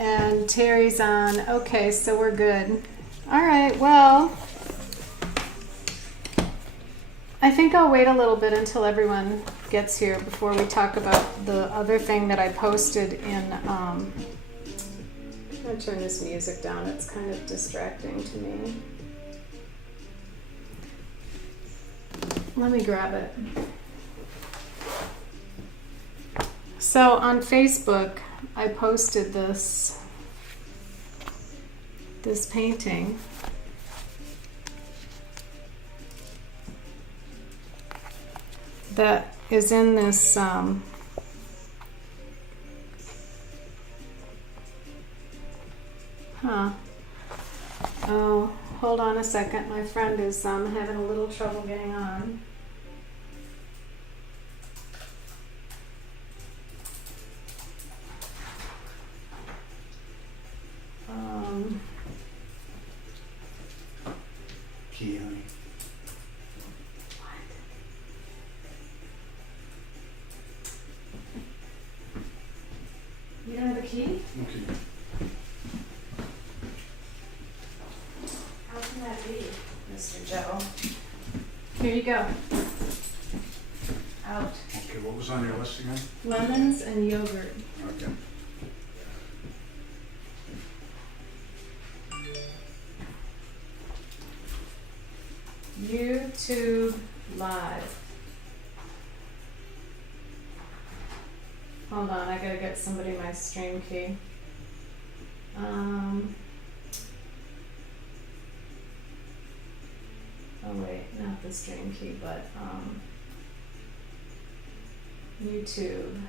And Terry's on. Okay, so we're good. All right, well, I think I'll wait a little bit until everyone gets here before we talk about the other thing that I posted in, I'm gonna turn this music down, it's kind of distracting to me. Let me grab it. So on Facebook, I posted this painting. That is in this oh, hold on a second. My friend is having a little trouble getting on. Key, honey. You don't have a key? Okay. How can that be, Mr. Joe? Here you go. Out. Okay, what was on your list again? Lemons and yogurt. Okay. YouTube Live. Hold on, I gotta get somebody my stream key. Oh wait, not the stream key, but YouTube.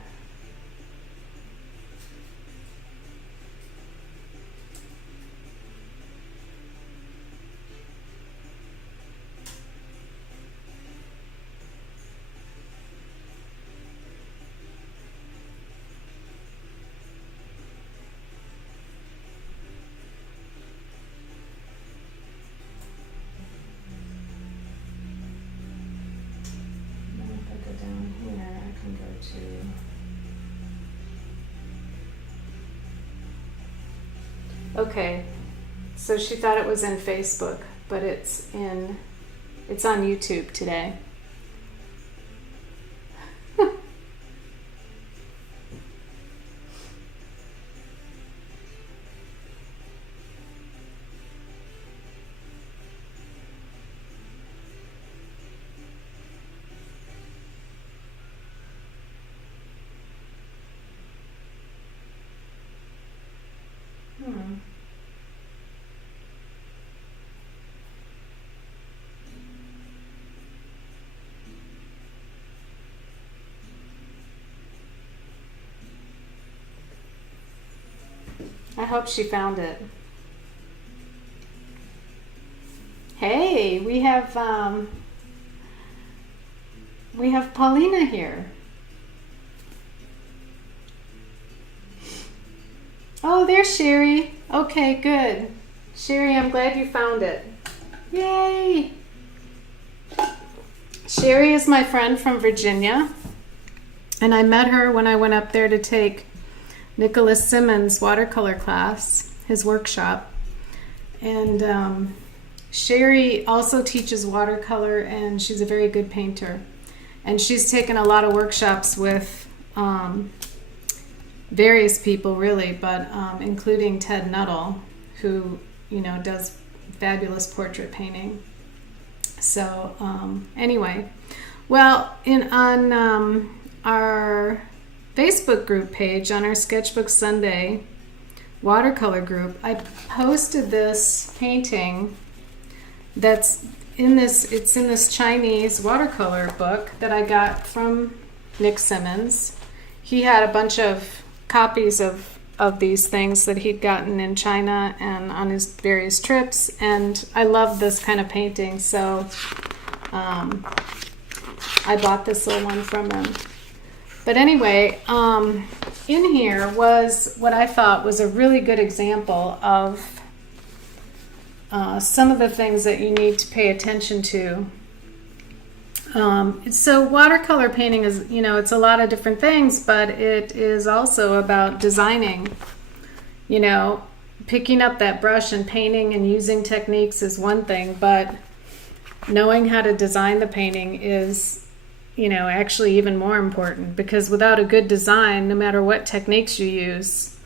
Down here, I can go to. Okay, so she thought it was in Facebook, but it's on YouTube today. I hope she found it. Hey, we have Paulina here. Oh, there's Sherry. Okay, good. Sherry, I'm glad you found it. Yay! Sherry is my friend from Virginia, and I met her when I went up there to take Nicholas Simmons' watercolor class, his workshop. And Sherry also teaches watercolor, and she's a very good painter. And she's taken a lot of workshops with various people, really, but including Ted Nuttall, who, you know, does fabulous portrait painting. So anyway, well, on our Facebook group page, on our Sketchbook Sunday watercolor group, I posted this painting that's in this Chinese watercolor book that I got from Nick Simmons. He had a bunch of copies of these things that he'd gotten in China and on his various trips, and I love this kind of painting, so I bought this little one from him. But anyway, in here was what I thought was a really good example of some of the things that you need to pay attention to. So watercolor painting is, you know, it's a lot of different things, but it is also about designing. You know, picking up that brush and painting and using techniques is one thing, but knowing how to design the painting is, you know, actually even more important, because without a good design, no matter what techniques you use,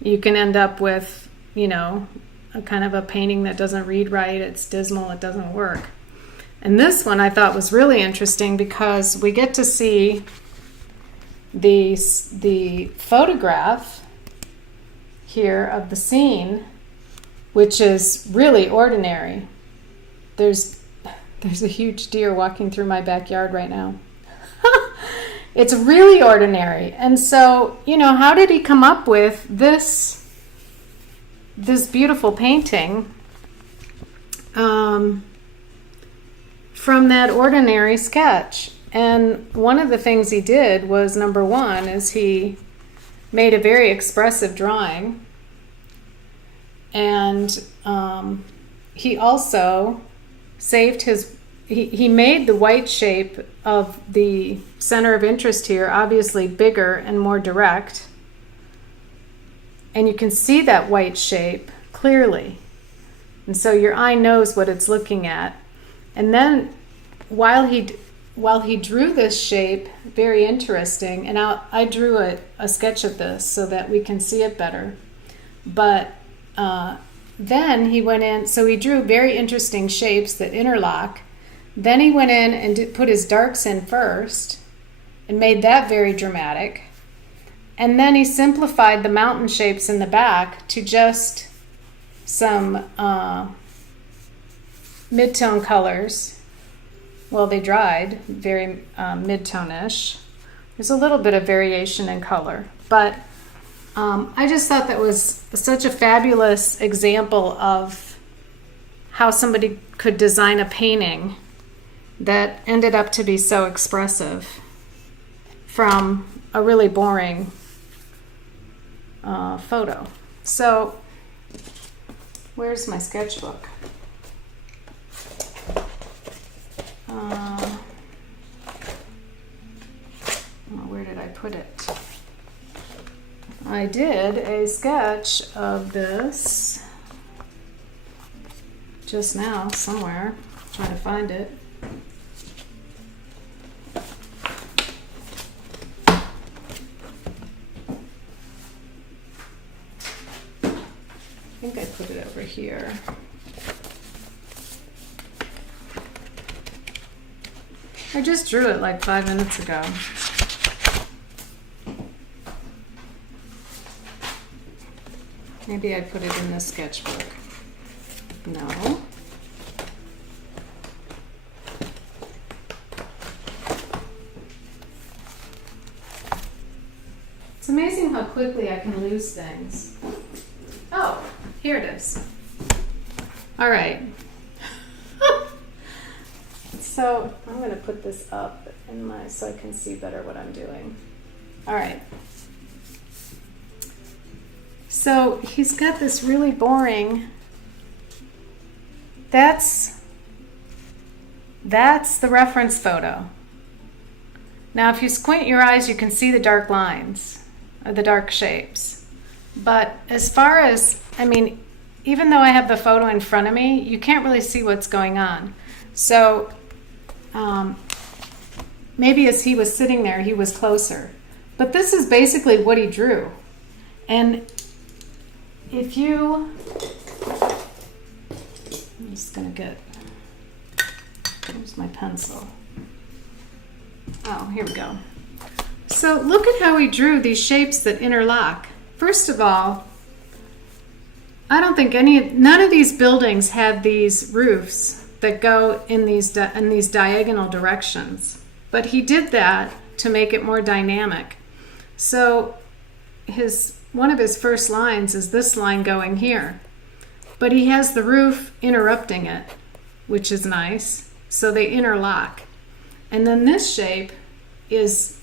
you can end up with, you know, a kind of a painting that doesn't read right, it's dismal, it doesn't work. And this one I thought was really interesting because we get to see the photograph here of the scene, which is really ordinary. There's a huge deer walking through my backyard right now. It's really ordinary. And so, you know, how did he come up with this beautiful painting from that ordinary sketch? And one of the things he did was, number one, is he made a very expressive drawing. And he also saved he made the white shape of the center of interest here obviously bigger and more direct. And you can see that white shape clearly. And so your eye knows what it's looking at. And then while he drew this shape, very interesting, and I drew a sketch of this so that we can see it better. But then he went in, so he drew very interesting shapes that interlock. Then he went in and put his darks in first and made that very dramatic. And then he simplified the mountain shapes in the back to just some mid-tone colors. Well, they dried, very mid-tone-ish. There's a little bit of variation in color, but I just thought that was such a fabulous example of how somebody could design a painting that ended up to be so expressive from a really boring photo. So, where's my sketchbook? Where did I put it? I did a sketch of this just now somewhere. I'm trying to find it. I think I put it over here. I just drew it like 5 minutes ago. Maybe I put it in this sketchbook. No. It's amazing how quickly I can lose things. Oh, here it is. All right. So I'm going to put this up in so I can see better what I'm doing. All right. So he's got this really boring. That's the reference photo. Now, if you squint your eyes, you can see the dark lines, or the dark shapes. But as far as, I mean, even though I have the photo in front of me, you can't really see what's going on. So maybe as he was sitting there, he was closer. But this is basically what he drew. And if you, I'm just going to get, here's my pencil. Oh, here we go. So look at how he drew these shapes that interlock. First of all, I don't think none of these buildings had these roofs that go in these diagonal directions. But he did that to make it more dynamic. So one of his first lines is this line going here. But he has the roof interrupting it, which is nice. So they interlock. And then this shape is,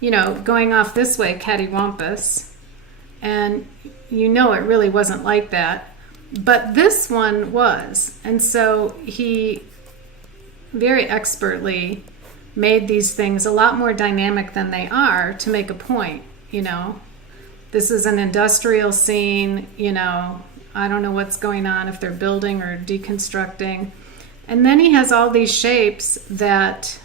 going off this way, cattywampus. And it really wasn't like that. But this one was. And so he very expertly made these things a lot more dynamic than they are to make a point, This is an industrial scene, you know, I don't know what's going on, if they're building or deconstructing. And then he has all these shapes that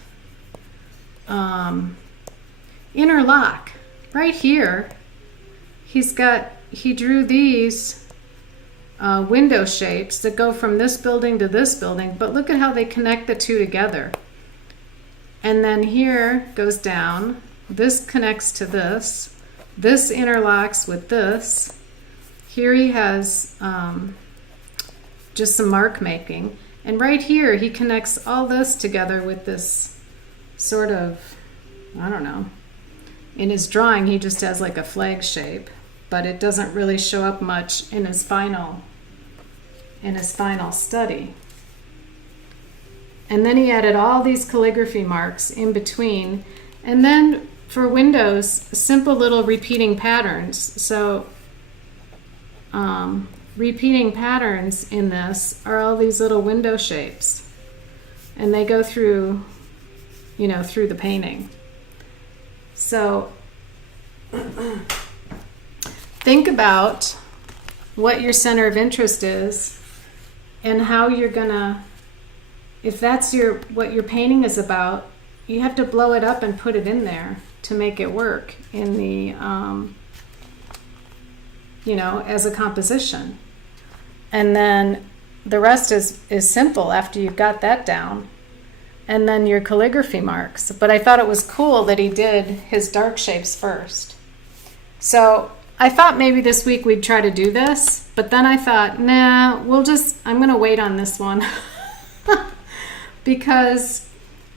interlock. Right here, he drew these window shapes that go from this building to this building, but look at how they connect the two together. And then here goes down, this connects to this interlocks with this. Here he has just some mark making. And right here, he connects all this together with this sort of, I don't know. In his drawing, he just has like a flag shape, but it doesn't really show up much in his final study. And then he added all these calligraphy marks in between. And then for windows, simple little repeating patterns. So repeating patterns in this are all these little window shapes. And they go through, you know, through the painting. So think about what your center of interest is and how you're gonna, if that's what your painting is about, you have to blow it up and put it in there to make it work in the, you know, as a composition. And then the rest is simple after you've got that down. And then your calligraphy marks. But I thought it was cool that he did his dark shapes first. So I thought maybe this week we'd try to do this, but then I thought, nah, I'm gonna wait on this one because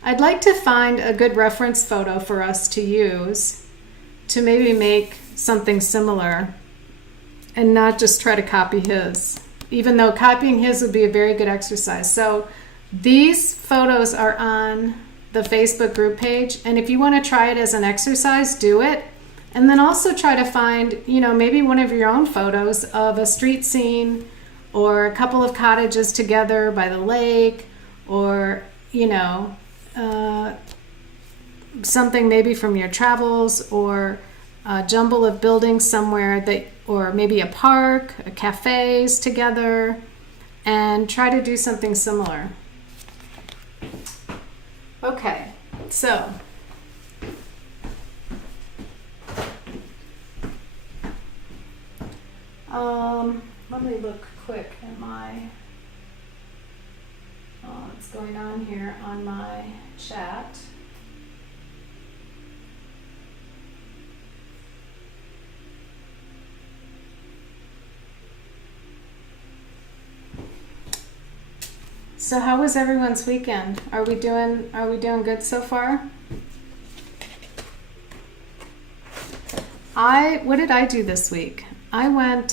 I'd like to find a good reference photo for us to use to maybe make something similar and not just try to copy his, even though copying his would be a very good exercise. So these photos are on the Facebook group page, and if you want to try it as an exercise, do it. And then also try to find, you know, maybe one of your own photos of a street scene or a couple of cottages together by the lake, or, you know, something maybe from your travels, or a jumble of buildings somewhere, that, or maybe a park, a cafes together, and try to do something similar. Okay, so let me look quick at what's going on here on my chat. So how was everyone's weekend? Are we doing good so far? What did I do this week? I went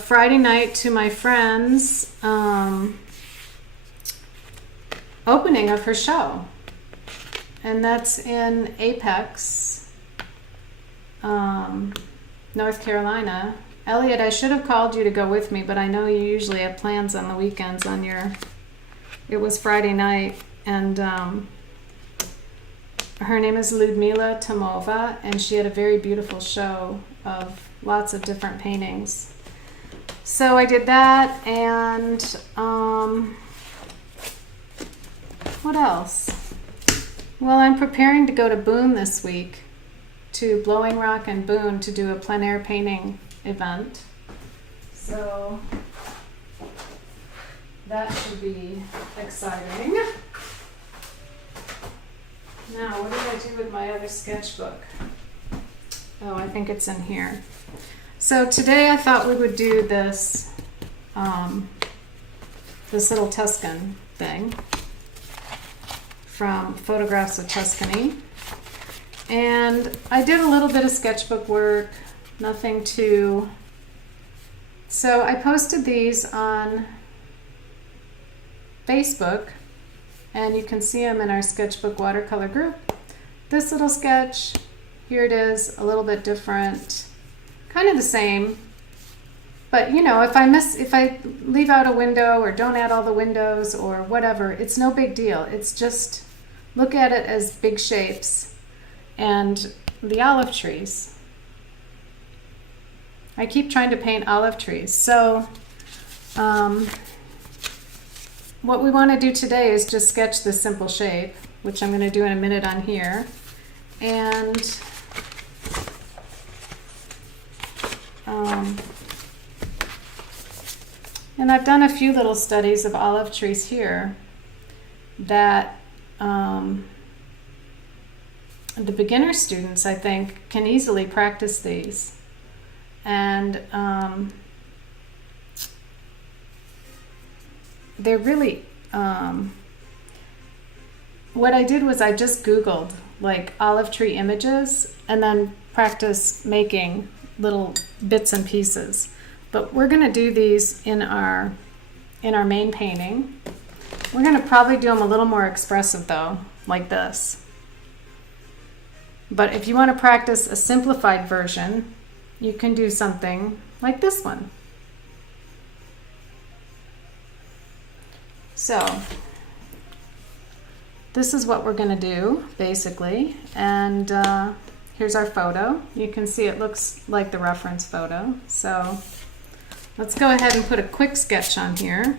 Friday night to my friend's opening of her show. And that's in Apex, North Carolina. Elliot, I should have called you to go with me, but I know you usually have plans on the weekends on it was Friday night, and her name is Ludmila Tomova, and she had a very beautiful show of lots of different paintings. So I did that, and what else? Well, I'm preparing to go to Boone this week, to Blowing Rock and Boone, to do a plein air painting event. So that should be exciting. Now, what did I do with my other sketchbook? Oh, I think it's in here. So today I thought we would do this little Tuscan thing from Photographs of Tuscany. And I did a little bit of sketchbook work, nothing too. So I posted these on Facebook, and you can see them in our sketchbook watercolor group. This little sketch, here it is, a little bit different, kind of the same. But you know, if I leave out a window or don't add all the windows or whatever, it's no big deal. It's just, look at it as big shapes and the olive trees. I keep trying to paint olive trees. So what we want to do today is just sketch this simple shape, which I'm going to do in a minute on here. And I've done a few little studies of olive trees here that the beginner students, I think, can easily practice these. And they're really, what I did was I just Googled like olive tree images and then practice making little bits and pieces. But we're going to do these in our main painting. We're going to probably do them a little more expressive though, like this. But if you want to practice a simplified version, you can do something like this one. So this is what we're going to do basically, and here's our photo. You can see it looks like the reference photo. So let's go ahead and put a quick sketch on here.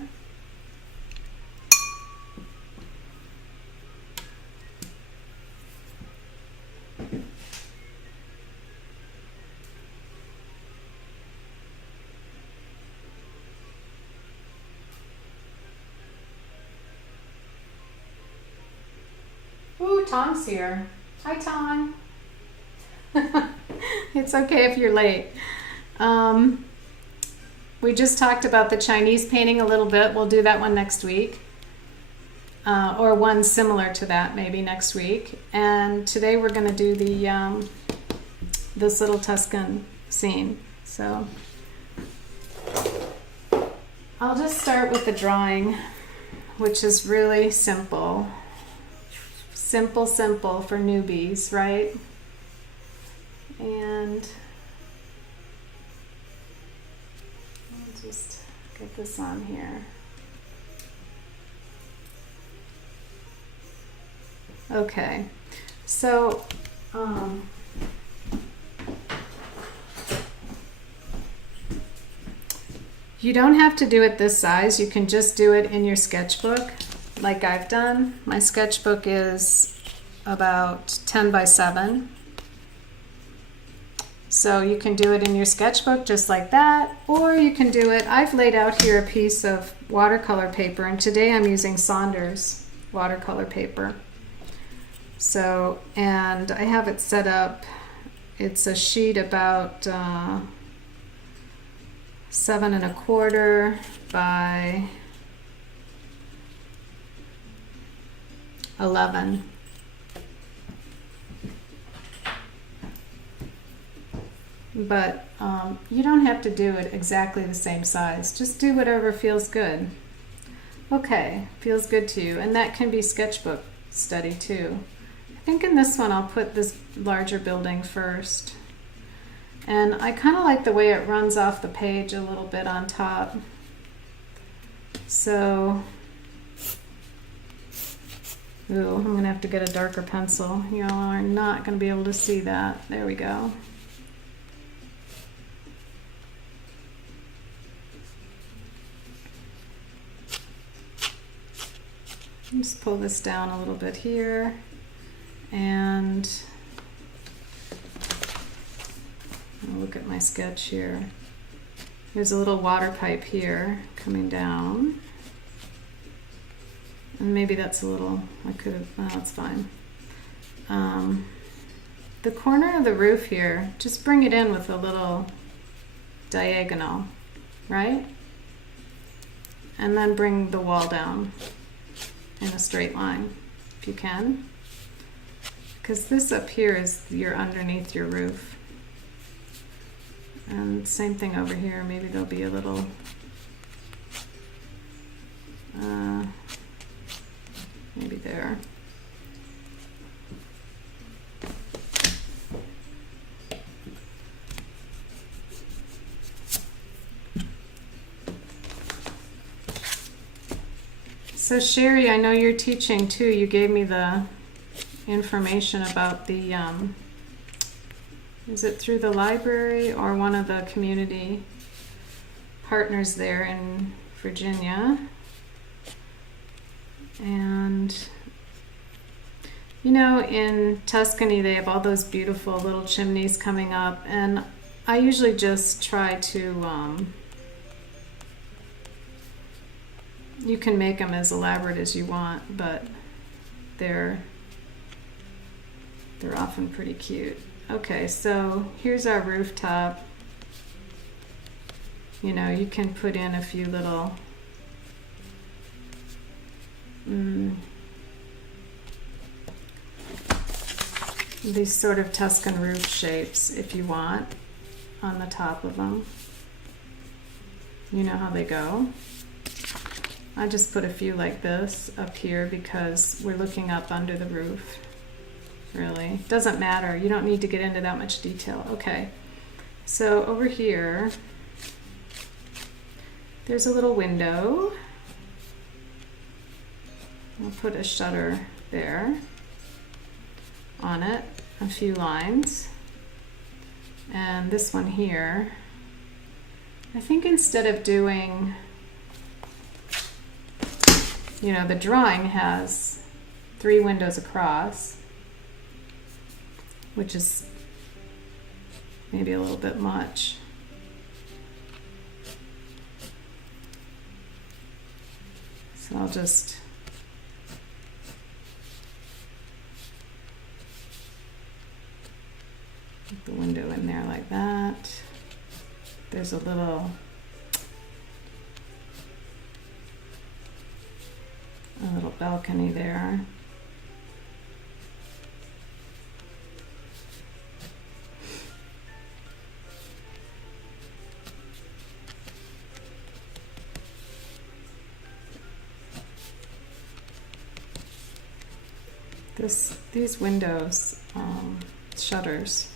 Ooh, Tom's here. Hi, Tom. It's okay if you're late. We just talked about the Chinese painting a little bit. We'll do that one next week. Or one similar to that maybe next week. And today we're going to do the this little Tuscan scene. So I'll just start with the drawing, which is really simple. Simple for newbies, right? And I'll just get this on here. Okay, so you don't have to do it this size. You can just do it in your sketchbook like I've done. My sketchbook is about 10 by 7. So you can do it in your sketchbook just like that, or you can do it, I've laid out here a piece of watercolor paper, and today I'm using Saunders watercolor paper. So, and I have it set up, it's a sheet about 7 1/4 by 11. But you don't have to do it exactly the same size. Just do whatever feels good. Okay, feels good to you. And that can be sketchbook study too. I think in this one I'll put this larger building first. And I kind of like the way it runs off the page a little bit on top. So, ooh, I'm going to have to get a darker pencil. You all are not going to be able to see that. There we go. Just pull this down a little bit here, and I'll look at my sketch here. There's a little water pipe here coming down, and maybe that's a little, I could have, oh, that's fine. The corner of the roof here, just bring it in with a little diagonal, right? And then bring the wall down in a straight line, if you can. Because this up here is you're underneath your roof. And same thing over here, maybe there'll be a little, maybe there. So Sherry, I know you're teaching too. You gave me the information about the, is it through the library or one of the community partners there in Virginia. And you know, in Tuscany they have all those beautiful little chimneys coming up, and I usually just try to you can make them as elaborate as you want, but they're often pretty cute. Okay, so here's our rooftop. You know, you can put in a few little these sort of Tuscan roof shapes if you want on the top of them. You know how they go. I just put a few like this up here because we're looking up under the roof. Really, doesn't matter. You don't need to get into that much detail. Okay, so over here there's a little window. I'll put a shutter there on it, a few lines. And this one here, I think instead of doing, you know, the drawing has 3 windows across, which is maybe a little bit much. So I'll just put the window in there like that. There's a little balcony there. These windows, shutters,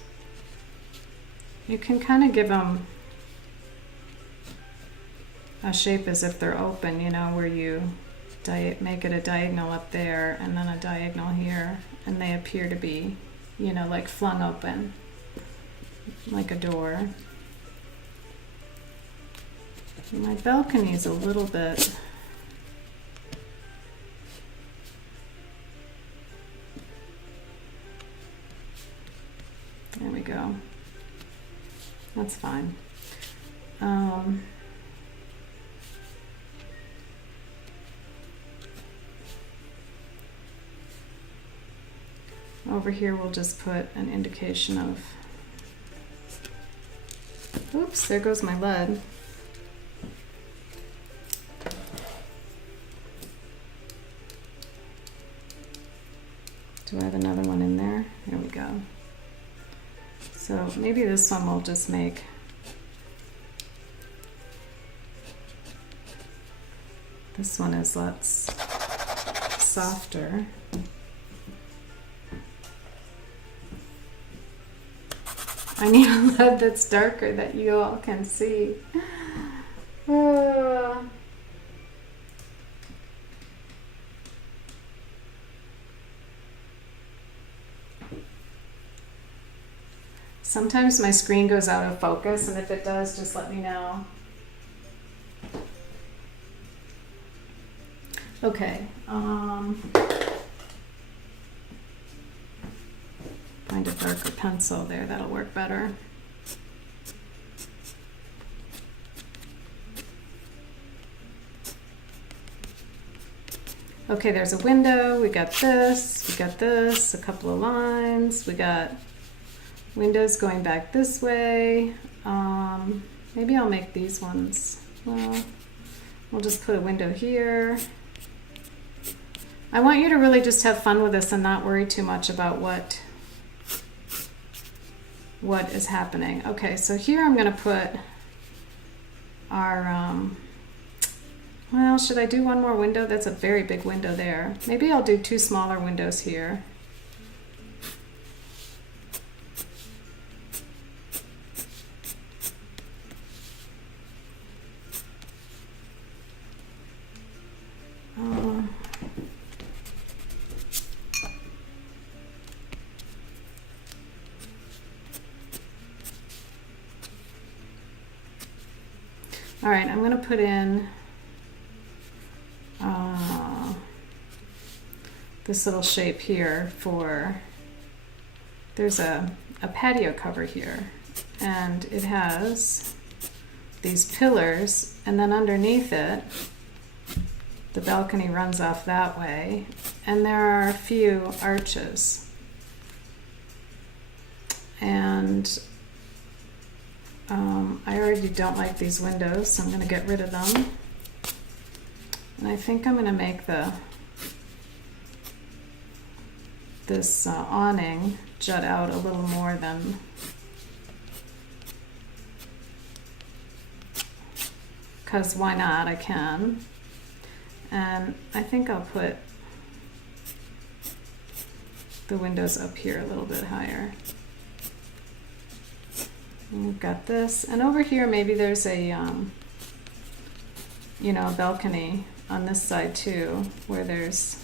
you can kind of give them a shape as if they're open, you know, where you make it a diagonal up there and then a diagonal here, and they appear to be, you know, like flung open, like a door. My balcony is a little bit there we go. That's fine. Over here we'll just put an indication of, oops, there goes my lead. Do I have another one in there? There we go. So maybe this one we'll just make this one is lots softer. I need a lead that's darker that you all can see. Sometimes my screen goes out of focus, and if it does, just let me know. Okay. Find a darker pencil there, that'll work better. Okay, there's a window, we got this, a couple of lines, we got windows going back this way. Maybe I'll make these ones. Well, we'll just put a window here. I want you to really just have fun with this and not worry too much about what is happening. Okay, so here I'm going to put our, well, should I do one more window? That's a very big window there. Maybe I'll do 2 smaller windows here. All right, I'm gonna put in this little shape here for, there's a patio cover here, and it has these pillars, and then underneath it, the balcony runs off that way, and there are a few arches. And I already don't like these windows, so I'm going to get rid of them. And I think I'm going to make this awning jut out a little more than, because why not? I can. And I think I'll put the windows up here a little bit higher. And we've got this, and over here maybe there's a you know, a balcony on this side too, where there's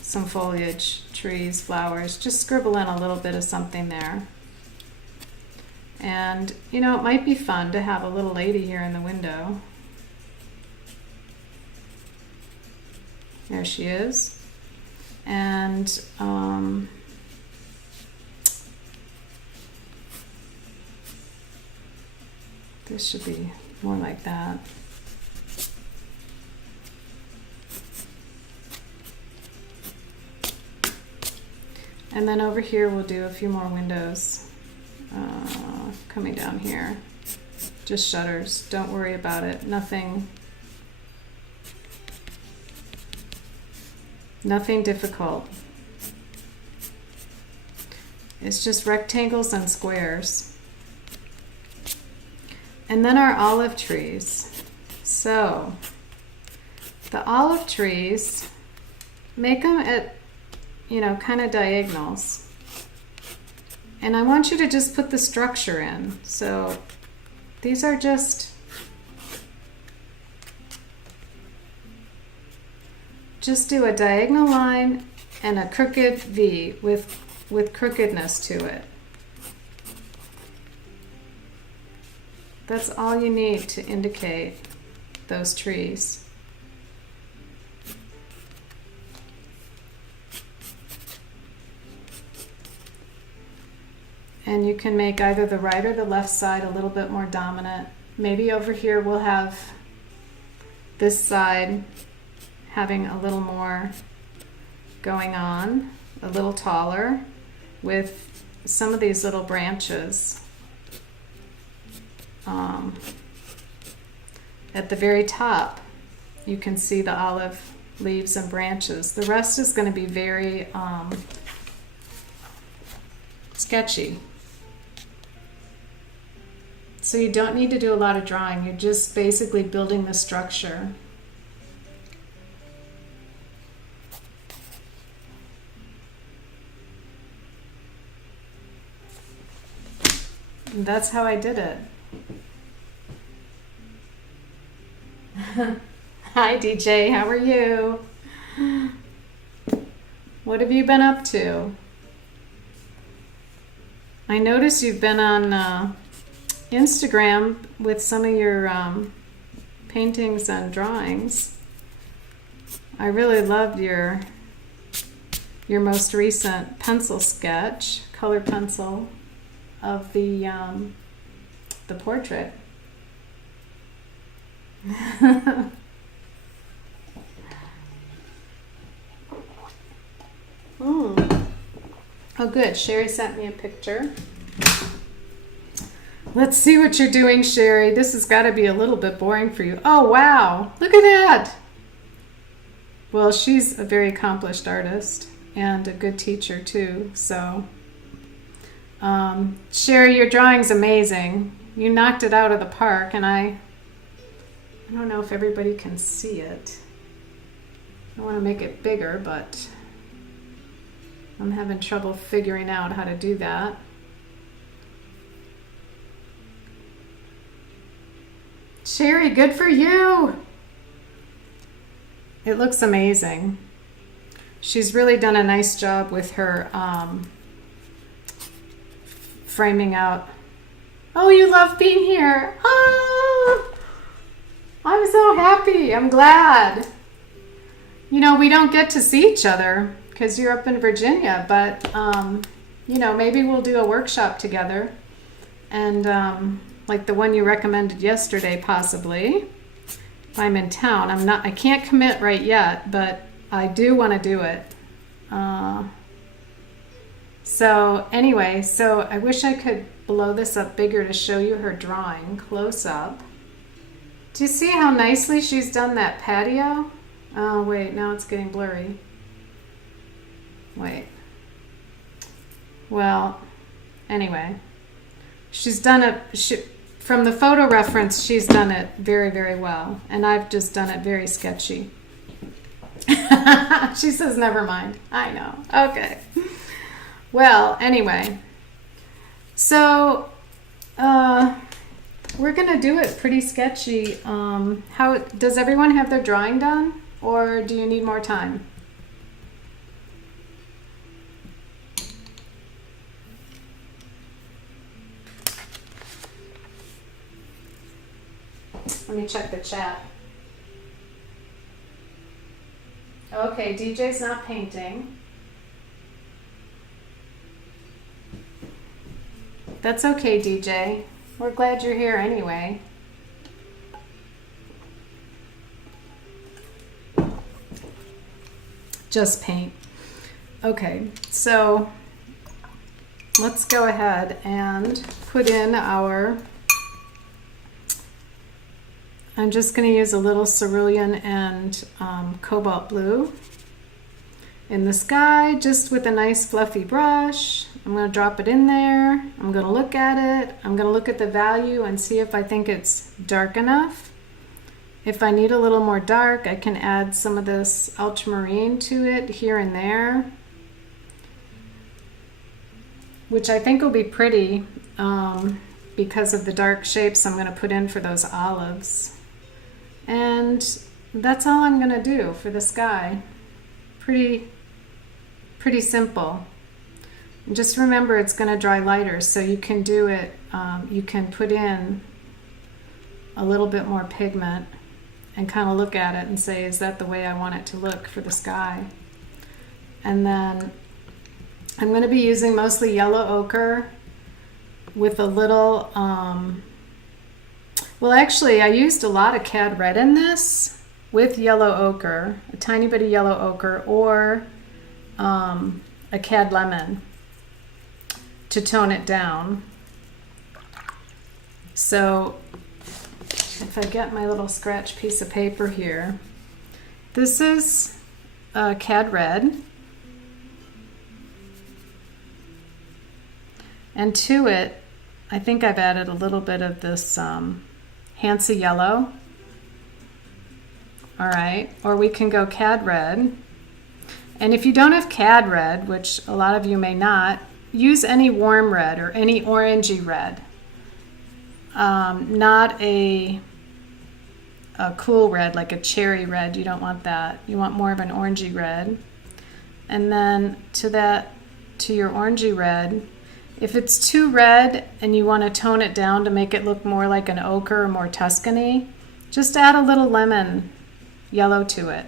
some foliage, trees, flowers. Just scribble in a little bit of something there. And you know, it might be fun to have a little lady here in the window. There she is. And this should be more like that. And then over here we'll do a few more windows coming down here. Just shutters. Don't worry about it. Nothing difficult. It's just rectangles and squares. And then our olive trees. So the olive trees, make them at, you know, kind of diagonals. And I want you to just put the structure in. So these are just do a diagonal line and a crooked V with crookedness to it. That's all you need to indicate those trees. And you can make either the right or the left side a little bit more dominant. Maybe over here we'll have this side having a little more going on, a little taller, with some of these little branches. At the very top, you can see the olive leaves and branches. The rest is going to be very sketchy. So you don't need to do a lot of drawing. You're just basically building the structure. And that's how I did it. Hi DJ, how are you? What have you been up to? I noticed you've been on Instagram with some of your paintings and drawings. I really loved your most recent pencil sketch, color pencil, of the portrait. Oh good, Sherry sent me a picture. Let's see what you're doing, Sherry. This has got to be a little bit boring for you. Oh wow, look at that. Well, she's a very accomplished artist and a good teacher too, so Sherry, your drawing's amazing. You knocked it out of the park, and I don't know if everybody can see it. I want to make it bigger, but I'm having trouble figuring out how to do that. Sherry, good for you! It looks amazing. She's really done a nice job with her framing out Oh, you love being here. Oh, I'm so happy. I'm glad. You know, we don't get to see each other because you're up in Virginia, but, you know, maybe we'll do a workshop together. And like the one you recommended yesterday, possibly. If I'm in town, I can't commit right yet, but I do want to do it. So anyway, so I wish I could blow this up bigger to show you her drawing close up. Do you see how nicely she's done that patio? Oh wait, now it's getting blurry. Wait. Well, anyway, she's done it. From the photo reference, she's done it very, very well, and I've just done it very sketchy. She says, "Never mind." I know. Okay. Well, anyway, so we're gonna do it pretty sketchy. How does everyone have their drawing done, or do you need more time? Let me check the chat. Okay, DJ's not painting. That's okay, DJ. We're glad you're here anyway. Just paint. Okay, so let's go ahead and put in our... I'm just going to use a little cerulean and cobalt blue in the sky, just with a nice fluffy brush. I'm going to drop it in there. I'm going to look at it. I'm going to look at the value and see if I think it's dark enough. If I need a little more dark, I can add some of this ultramarine to it here and there, which I think will be pretty because of the dark shapes I'm going to put in for those olives. And that's all I'm going to do for the sky. Pretty simple. And just remember, it's going to dry lighter, so you can do it, you can put in a little bit more pigment and kind of look at it and say, is that the way I want it to look for the sky? And then I'm going to be using mostly yellow ochre with a little, well, actually, I used a lot of cad red in this with yellow ochre, a tiny bit of yellow ochre, or a cad lemon to tone it down. So if I get my little scratch piece of paper here, this is cad red, and to it I think I've added a little bit of this Hansa yellow. All right, or we can go cad red. And if you don't have cad red, which a lot of you may not, use any warm red or any orangey red. Not a cool red like a cherry red. You don't want that. You want more of an orangey red. And then to your orangey red, if it's too red and you want to tone it down to make it look more like an ochre or more Tuscany, just add a little lemon yellow to it.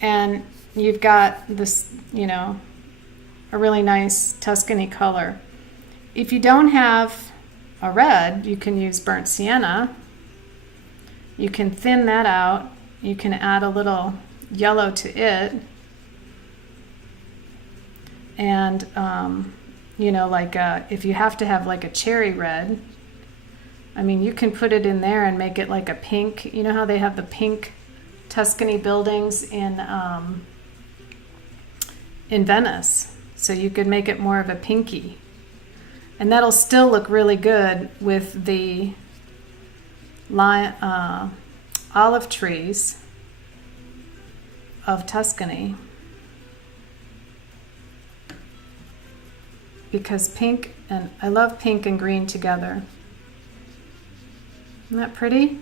And you've got this, you know, a really nice Tuscany color. If you don't have a red, you can use burnt sienna. You can thin that out. You can add a little yellow to it. And, you know, like if you have to have like a cherry red, I mean, you can put it in there and make it like a pink. You know how they have the pink Tuscany buildings in Venice? So you could make it more of a pinky. And that'll still look really good with the olive trees of Tuscany. Because pink, and I love pink and green together. Isn't that pretty?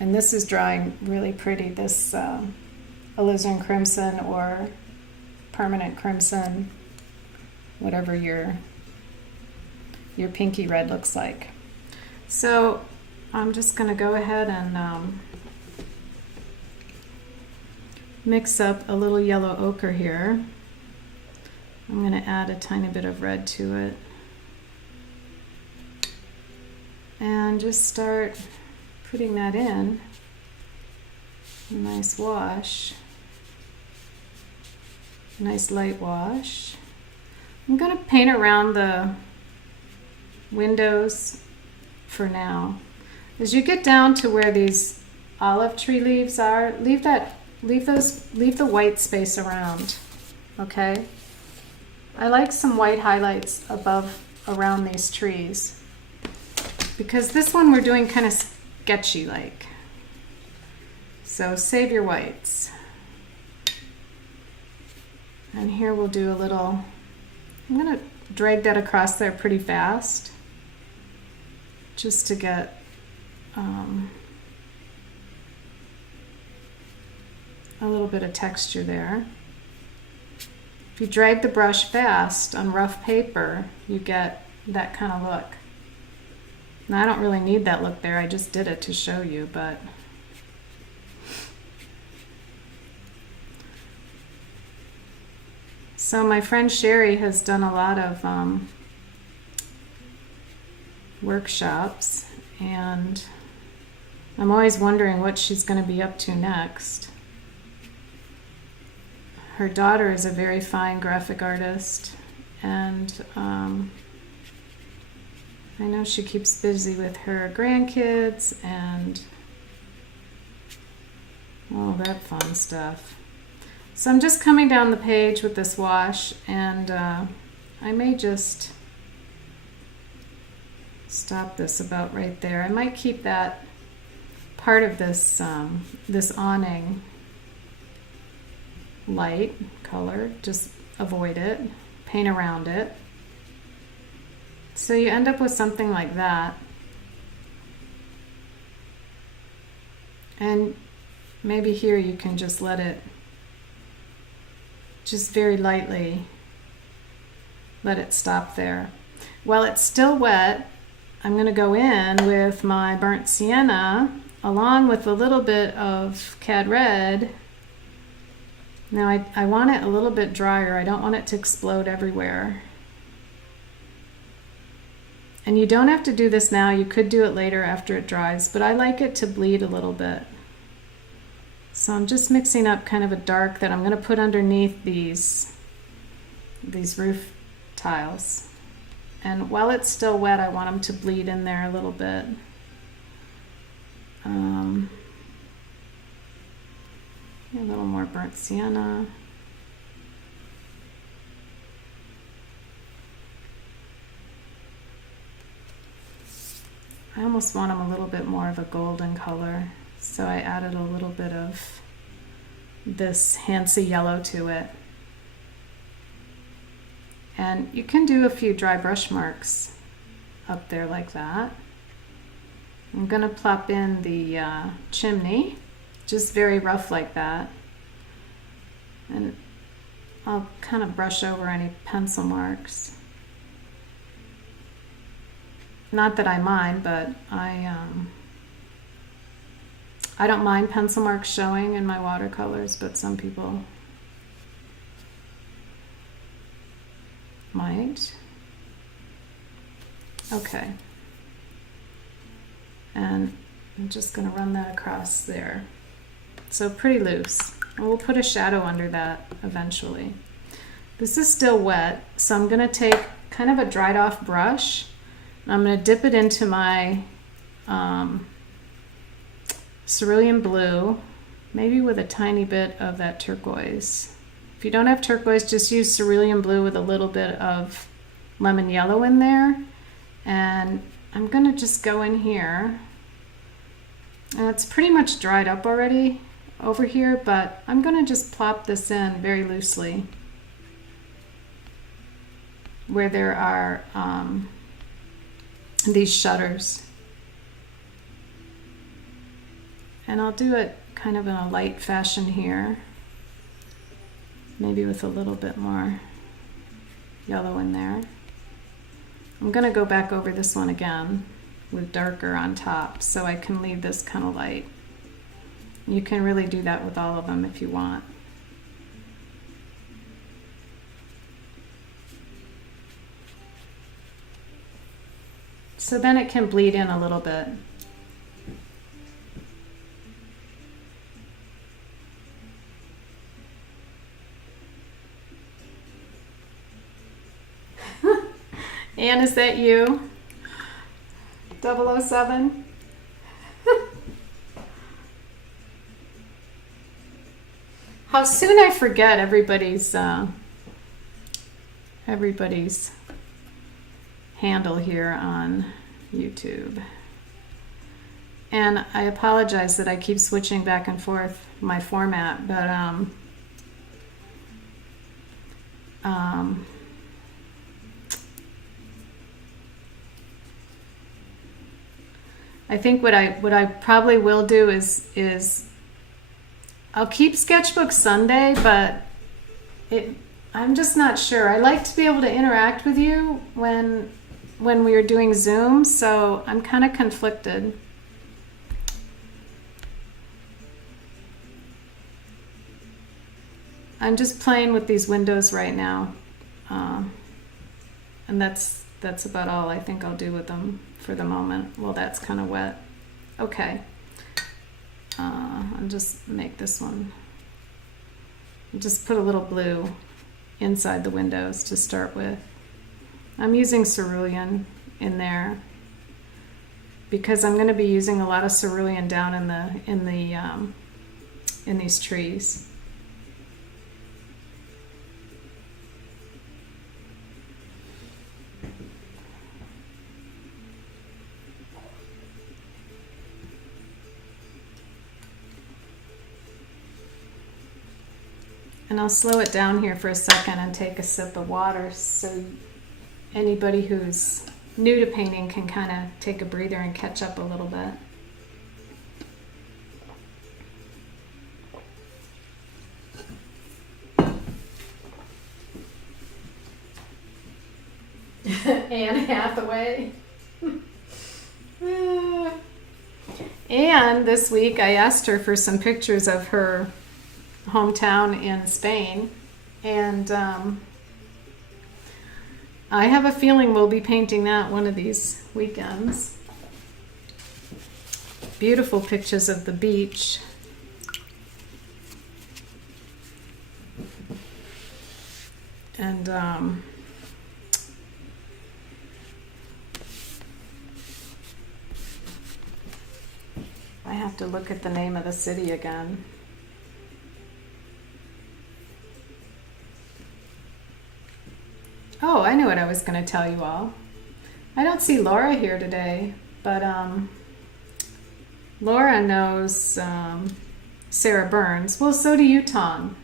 And this is drying really pretty, this alizarin crimson or permanent crimson, whatever your pinky red looks like. So I'm just going to go ahead and mix up a little yellow ochre here. I'm going to add a tiny bit of red to it. And just start putting that in. A nice wash. Nice light wash. I'm going to paint around the windows for now. As you get down to where these olive tree leaves are, leave the white space around. Okay? I like some white highlights around these trees. Because this one we're doing kind of sketchy like. So save your whites. And here we'll do a little, I'm going to drag that across there pretty fast. Just to get a little bit of texture there. If you drag the brush fast on rough paper, you get that kind of look. Now, I don't really need that look there, I just did it to show you, but so my friend Sherry has done a lot of workshops, and I'm always wondering what she's going to be up to next. Her daughter is a very fine graphic artist, and I know she keeps busy with her grandkids and all that fun stuff. So I'm just coming down the page with this wash, and I may just stop this about right there. I might keep that part of this this awning light color, just avoid it, paint around it. So you end up with something like that. And maybe here you can just let it, just very lightly, let it stop there. While it's still wet, I'm going to go in with my burnt sienna along with a little bit of cad red. Now I want it a little bit drier. I don't want it to explode everywhere. And you don't have to do this now. You could do it later after it dries, but I like it to bleed a little bit. So I'm just mixing up kind of a dark that I'm going to put underneath these roof tiles. And while it's still wet, I want them to bleed in there a little bit. A little more burnt sienna. I almost want them a little bit more of a golden color, so I added a little bit of this Hansa yellow to it. And you can do a few dry brush marks up there like that. I'm going to plop in the chimney, just very rough like that. And I'll kind of brush over any pencil marks. Not that I mind, but I don't mind pencil marks showing in my watercolors, but some people might. Okay. And I'm just going to run that across there. So pretty loose. And we'll put a shadow under that eventually. This is still wet, so I'm going to take kind of a dried off brush. And I'm going to dip it into my cerulean blue, maybe with a tiny bit of that turquoise. If you don't have turquoise, just use cerulean blue with a little bit of lemon yellow in there. And I'm going to just go in here. And it's pretty much dried up already over here, but I'm going to just plop this in very loosely where there are these shutters. And I'll do it kind of in a light fashion here. Maybe with a little bit more yellow in there. I'm going to go back over this one again with darker on top so I can leave this kind of light. You can really do that with all of them if you want. So then it can bleed in a little bit. Anne, is that you? 007? How soon I forget everybody's handle here on YouTube. And I apologize that I keep switching back and forth my format, but I think what I probably will do is I'll keep Sketchbook Sunday, but I'm just not sure. I like to be able to interact with you when we are doing Zoom, so I'm kind of conflicted. I'm just playing with these windows right now, and that's about all I think I'll do with them for the moment. Well, that's kind of wet. Okay. I'll just make this one. Just put a little blue inside the windows to start with. I'm using cerulean in there because I'm going to be using a lot of cerulean down in these trees. And I'll slow it down here for a second and take a sip of water so anybody who's new to painting can kind of take a breather and catch up a little bit. Anne Hathaway. And this week I asked her for some pictures of her hometown in Spain, and I have a feeling we'll be painting that one of these weekends. Beautiful pictures of the beach. And I have to look at the name of the city again. Oh, I knew what I was going to tell you all. I don't see Laura here today, but Laura knows Sarah Burns. Well, so do you, Tom.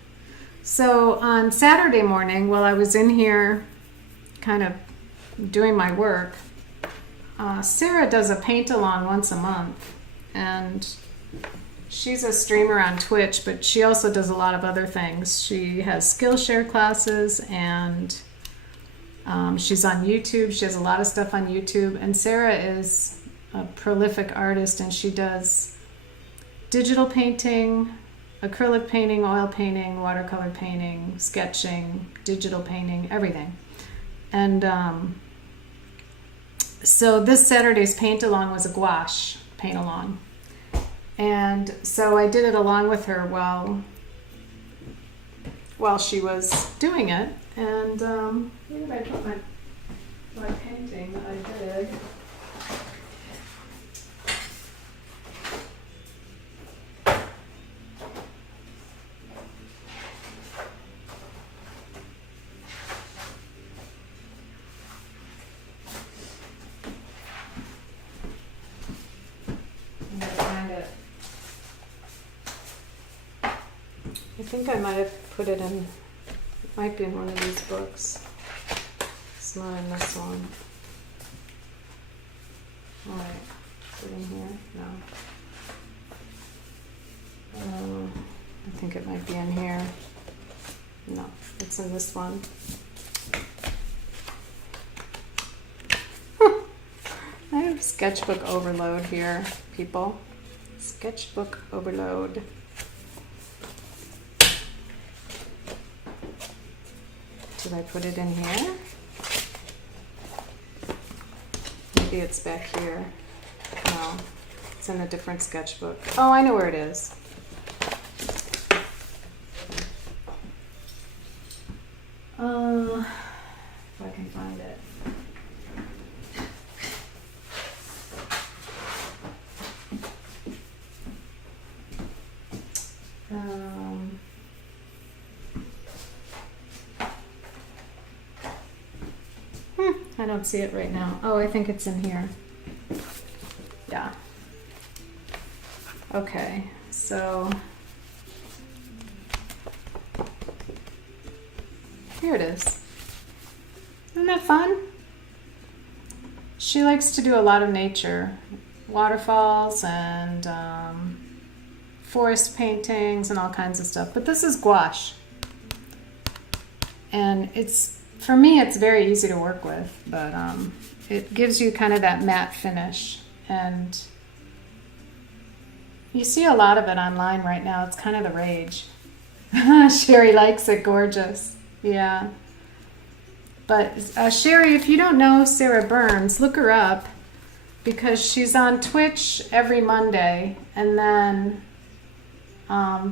So on Saturday morning, while I was in here kind of doing my work, Sarah does a paint-along once a month, and she's a streamer on Twitch, but she also does a lot of other things. She has Skillshare classes, and she's on YouTube. She has a lot of stuff on YouTube. And Sarah is a prolific artist, and she does digital painting, acrylic painting, oil painting, watercolor painting, sketching, digital painting, everything. And so this Saturday's paint-along was a gouache paint-along. And so I did it along with her while she was doing it. And where did I put my painting that I did? I'm gonna find it. I think I might have put it in. Might be in one of these books. It's not in this one. Alright, is it in here? No. think it might be in here. No, it's in this one. I have sketchbook overload here, people. Sketchbook overload. Did I put it in here? Maybe it's back here. No, it's in a different sketchbook. Oh, I know where it is. If I can find it. I don't see it right now. Oh, I think it's in here. Yeah. Okay, so here it is. Isn't that fun? She likes to do a lot of nature, waterfalls and forest paintings and all kinds of stuff. But this is gouache. And it's, for me, it's very easy to work with, but it gives you kind of that matte finish. And you see a lot of it online right now. It's kind of the rage. Sherry likes it. Gorgeous. Yeah. But Sherry, if you don't know Sarah Burns, look her up, because she's on Twitch every Monday, and then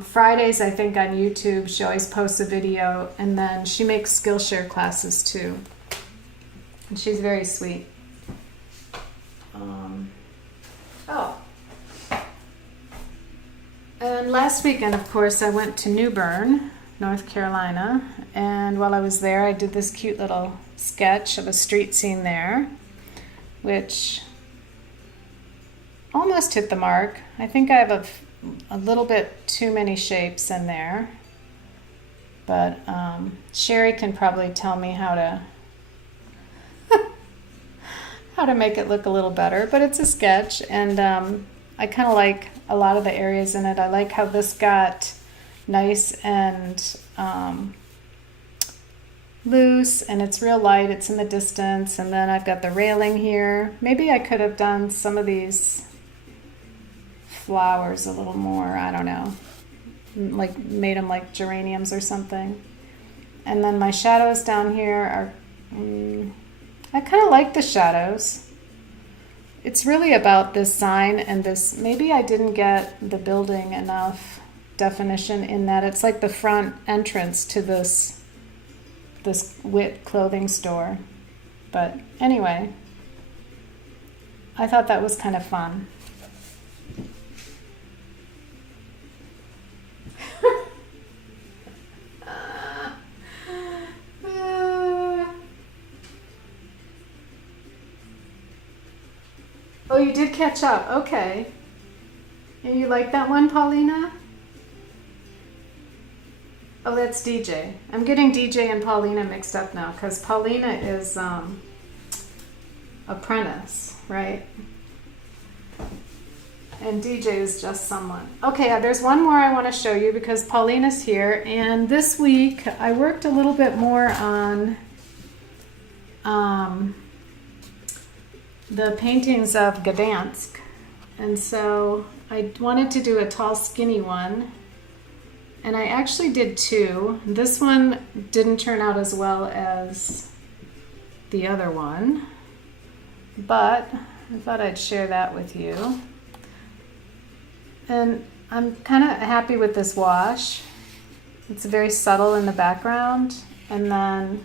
Fridays, I think, on YouTube, she always posts a video, and then she makes Skillshare classes too. And she's very sweet. Oh. And last weekend, of course, I went to New Bern, North Carolina, and while I was there, I did this cute little sketch of a street scene there, which almost hit the mark. I think I have a little bit too many shapes in there, but Sherry can probably tell me how to how to make it look a little better. But it's a sketch, and I kind of like a lot of the areas in it. I like how this got nice and loose, and it's real light. It's in the distance, and then I've got the railing here. Maybe I could have done some of these flowers a little more. I don't know, like made them like geraniums or something. And then my shadows down here are I kind of like the shadows. It's really about this sign and this. Maybe I didn't get the building enough definition in that it's like the front entrance to this WIT clothing store. But anyway, I thought that was kind of fun. Oh, you did catch up. Okay. And you like that one, Paulina? Oh, that's DJ. I'm getting DJ and Paulina mixed up now, because Paulina is apprentice, right? And DJ is just someone. Okay, there's one more I want to show you, because Paulina's here. And this week I worked a little bit more on the paintings of Gdansk. And so I wanted to do a tall, skinny one. And I actually did two. This one didn't turn out as well as the other one, but I thought I'd share that with you. And I'm kind of happy with this wash. It's very subtle in the background. And then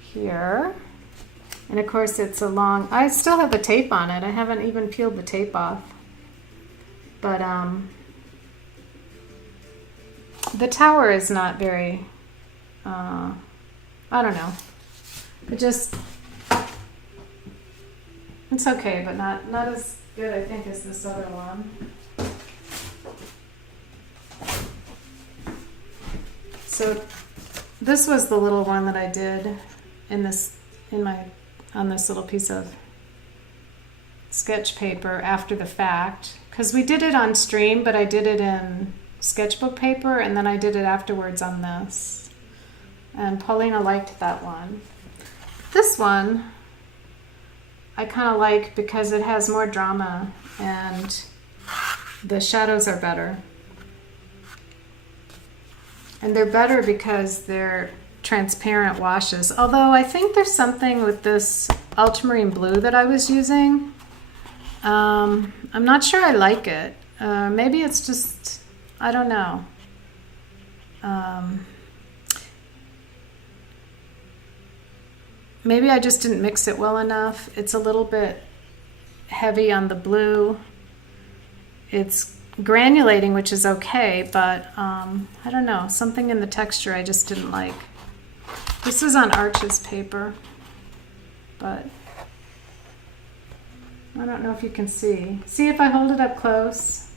here, and of course it's a long, I still have the tape on it. I haven't even peeled the tape off. But the tower is not very, I don't know. It's okay, but not as good, I think, as this other one. So this was the little one that I did on this little piece of sketch paper after the fact, because we did it on stream, but I did it in sketchbook paper, and then I did it afterwards on this. And Paulina liked that one. This one I kind of like because it has more drama and the shadows are better. And they're better because they're transparent washes. Although I think there's something with this ultramarine blue that I was using. I'm not sure I like it. Maybe it's just, I don't know. Maybe I just didn't mix it well enough. It's a little bit heavy on the blue. It's granulating, which is okay, but I don't know. Something in the texture I just didn't like. This is on Arches paper, but I don't know if you can see. See if I hold it up close?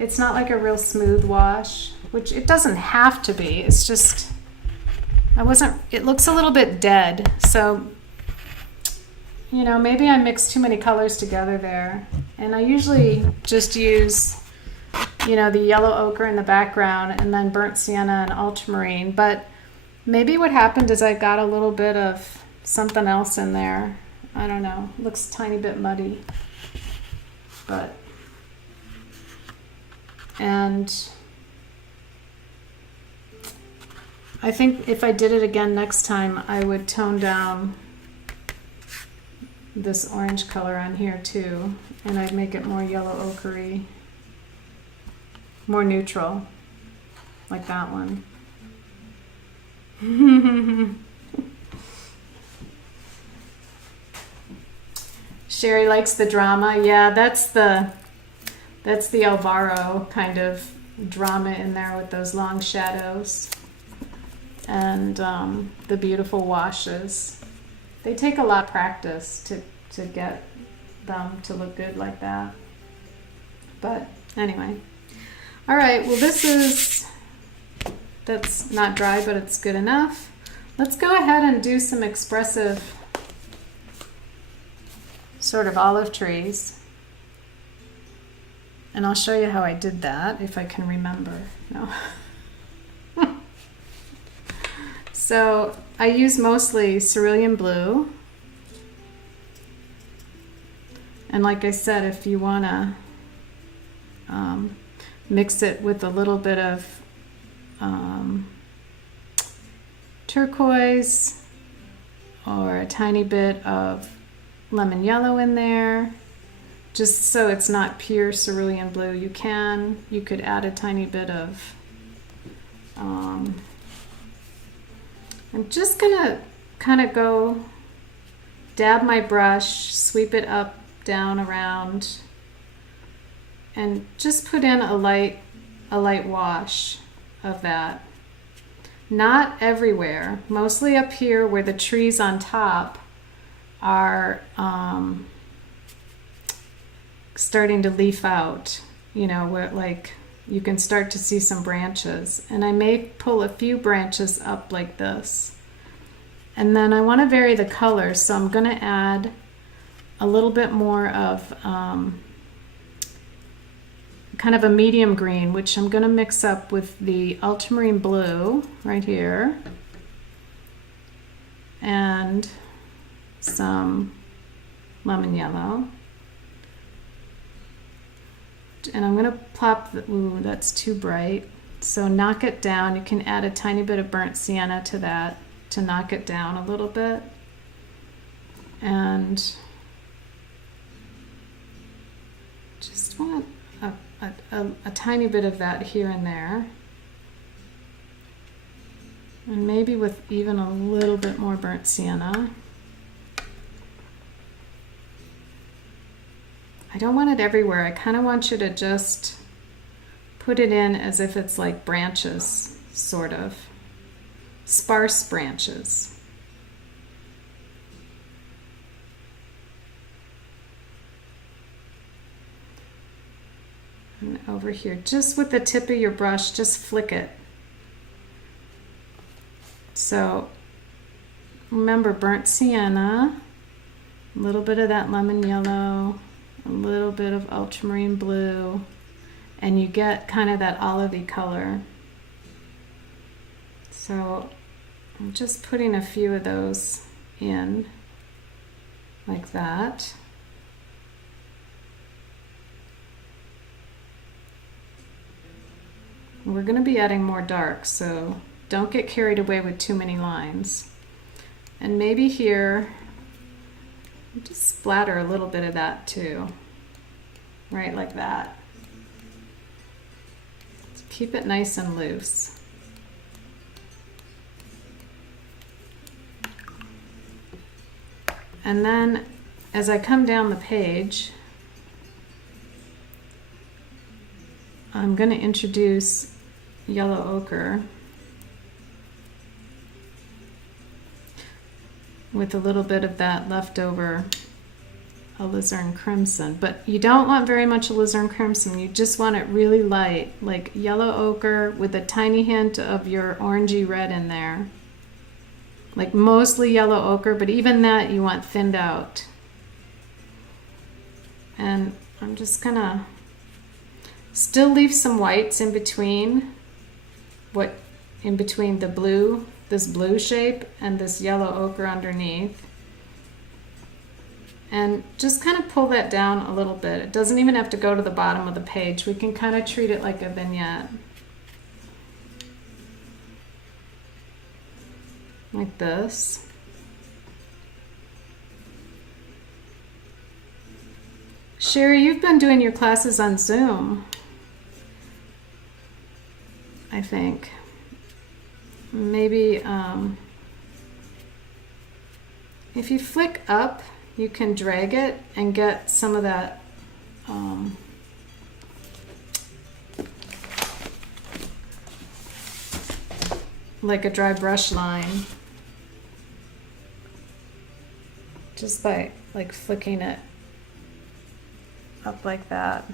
It's not like a real smooth wash, which it doesn't have to be. It's just, it looks a little bit dead. So, you know, maybe I mixed too many colors together there. And I usually just use, you know, the yellow ochre in the background and then burnt sienna and ultramarine. But maybe what happened is I got a little bit of something else in there. I don't know. It looks a tiny bit muddy. And I think if I did it again next time, I would tone down this orange color on here too, and I'd make it more yellow ochre-y, more neutral, like that one. Sherry likes the drama. Yeah, that's the Alvaro kind of drama in there with those long shadows and the beautiful washes. They take a lot of practice to get them to look good like that. But anyway. All right, well that's not dry, but it's good enough. Let's go ahead and do some expressive sort of olive trees. And I'll show you how I did that, if I can remember. No. So I use mostly cerulean blue. And like I said, if you want to mix it with a little bit of turquoise or a tiny bit of lemon yellow in there, just so it's not pure cerulean blue, you could add a tiny bit of I'm just gonna kind of go dab my brush, sweep it up, down, around, and just put in a light wash of that. Not everywhere, mostly up here where the trees on top are starting to leaf out, you know, where like you can start to see some branches. And I may pull a few branches up like this. And then I want to vary the colors, so I'm going to add a little bit more of kind of a medium green, which I'm going to mix up with the ultramarine blue right here and some lemon yellow. And I'm going to plop ooh, that's too bright. So knock it down. You can add a tiny bit of burnt sienna to that to knock it down a little bit. And just want a tiny bit of that here and there. And maybe with even a little bit more burnt sienna. I don't want it everywhere. I kind of want you to just put it in as if it's like branches, sort of. Sparse branches. And over here, just with the tip of your brush, just flick it. So remember, burnt sienna, a little bit of that lemon yellow, a little bit of ultramarine blue, and you get kind of that olivey color. So I'm just putting a few of those in like that. We're going to be adding more dark, so don't get carried away with too many lines. And maybe here, just splatter a little bit of that too, right like that. So keep it nice and loose. And then as I come down the page, I'm going to introduce yellow ochre with a little bit of that leftover alizarin crimson. But you don't want very much alizarin crimson. You just want it really light, like yellow ochre with a tiny hint of your orangey red in there. Like mostly yellow ochre, but even that you want thinned out. And I'm just gonna still leave some whites in between the blue, this blue shape, and this yellow ochre underneath. And just kind of pull that down a little bit. It doesn't even have to go to the bottom of the page. We can kind of treat it like a vignette. Like this. Sherry, you've been doing your classes on Zoom, I think. Maybe if you flick up, you can drag it and get some of that like a dry brush line, just by like flicking it up like that.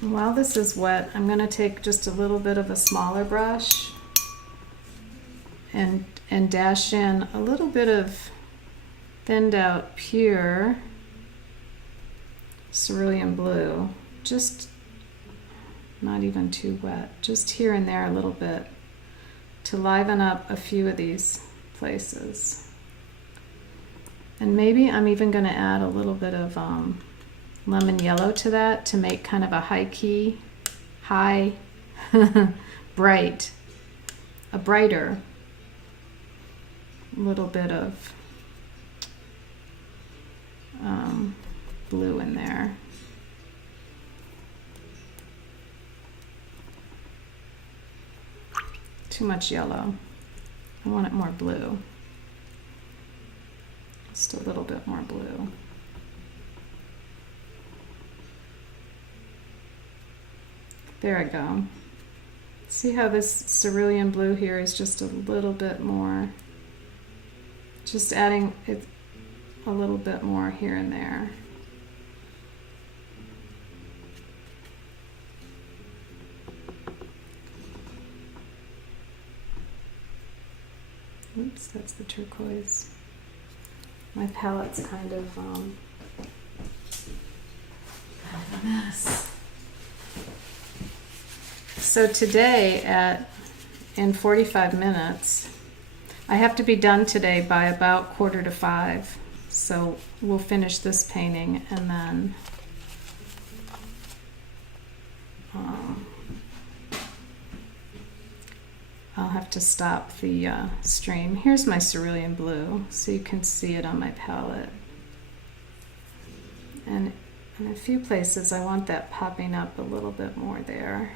While this is wet, I'm going to take just a little bit of a smaller brush and dash in a little bit of thinned out pure cerulean blue, just not even too wet, just here and there a little bit to liven up a few of these places. And maybe I'm even going to add a little bit of lemon yellow to that to make kind of a brighter little bit of blue in there. Too much yellow. I want it more blue. Just a little bit more blue. There I go. See how this cerulean blue here is just a little bit more, just adding it a little bit more here and there. Oops, that's the turquoise. My palette's kind of a mess. So today in 45 minutes, I have to be done today by about 4:45. So we'll finish this painting and then I'll have to stop the stream. Here's my cerulean blue, so you can see it on my palette. And in a few places, I want that popping up a little bit more there.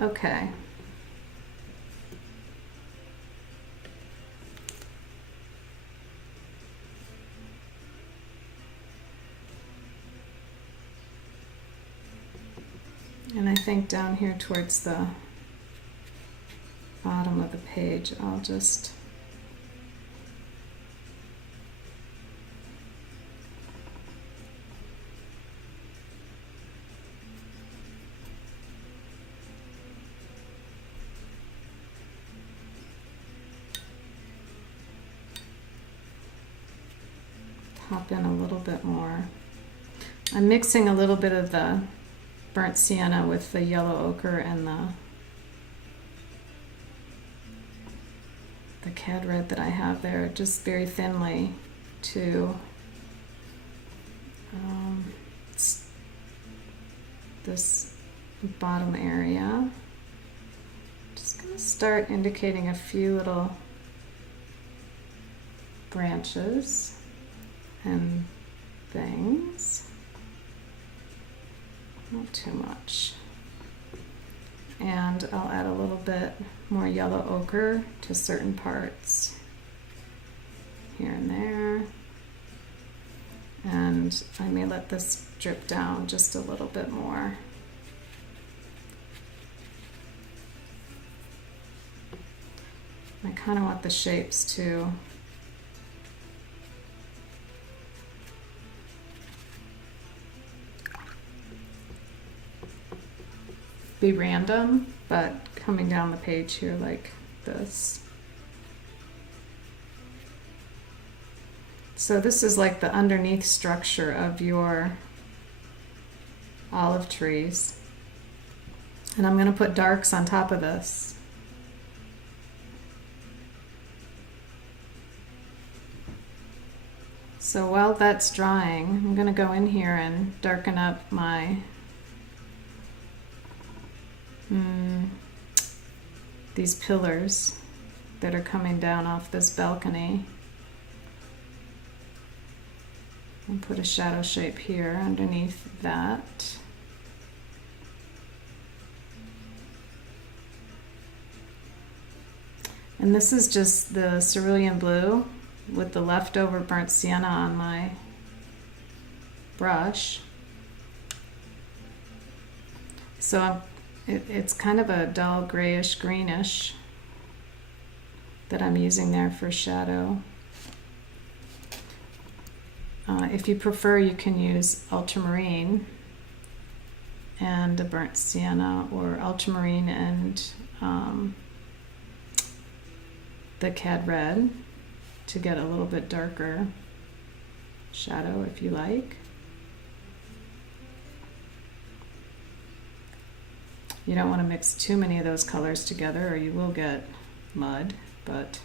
Okay. And I think down here towards the bottom of the page, I'll just pop in a little bit more. I'm mixing a little bit of the burnt sienna with the yellow ochre and the cad red that I have there, just very thinly to this bottom area. Just going to start indicating a few little branches and things. Not too much. And I'll add a little bit more yellow ochre to certain parts here and there. And I may let this drip down just a little bit more. I kind of want the shapes to be random, but coming down the page here like this. So this is like the underneath structure of your olive trees. And I'm going to put darks on top of this. So while that's drying, I'm going to go in here and darken up my these pillars that are coming down off this balcony. And put a shadow shape here underneath that. And this is just the cerulean blue with the leftover burnt sienna on my brush. So it's kind of a dull grayish greenish that I'm using there for shadow. If you prefer, you can use ultramarine and a burnt sienna, or ultramarine and the cad red to get a little bit darker shadow if you like. You don't want to mix too many of those colors together or you will get mud, but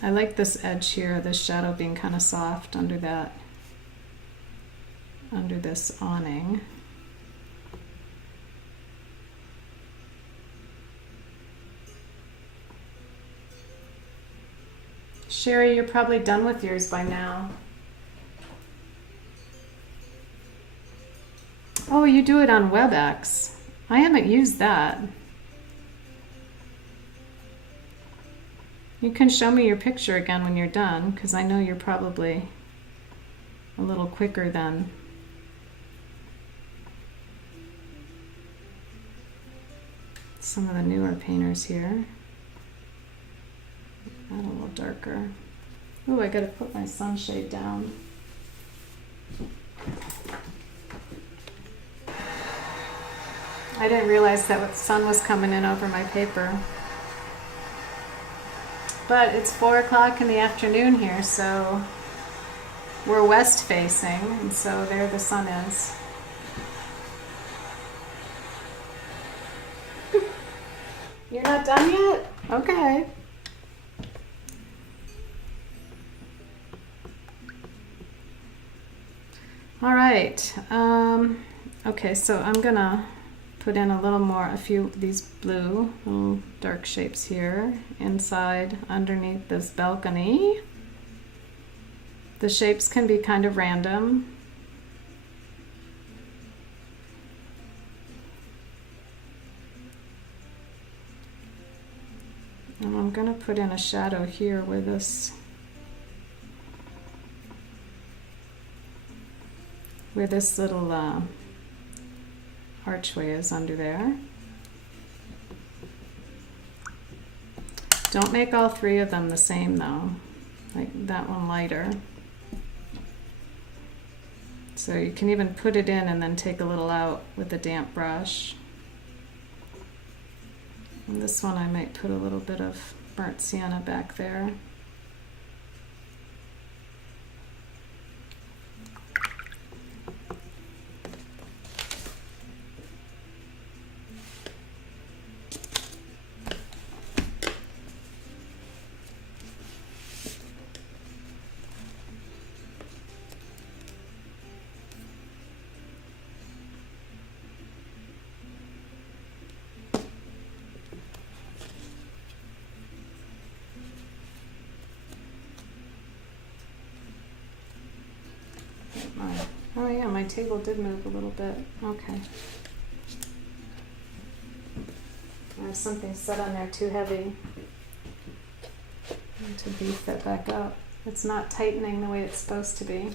I like this edge here, this shadow being kind of soft under this awning. Sherry, you're probably done with yours by now. Oh, you do it on WebEx. I haven't used that. You can show me your picture again when you're done, because I know you're probably a little quicker than some of the newer painters here. Add a little darker. Oh, I gotta put my sunshade down. I didn't realize that the sun was coming in over my paper. But it's 4 o'clock in the afternoon here, so we're west facing, and so there the sun is. You're not done yet? Okay. All right. Okay, so I'm gonna put in a little more, a few of these blue little dark shapes here inside underneath this balcony. The shapes can be kind of random. And I'm going to put in a shadow here where this little archway is under there. Don't make all three of them the same though, like that one lighter. So you can even put it in and then take a little out with a damp brush. And this one I might put a little bit of burnt sienna back there. Oh yeah, my table did move a little bit. Okay. I have something set on there too heavy. I need to beef that back up. It's not tightening the way it's supposed to be.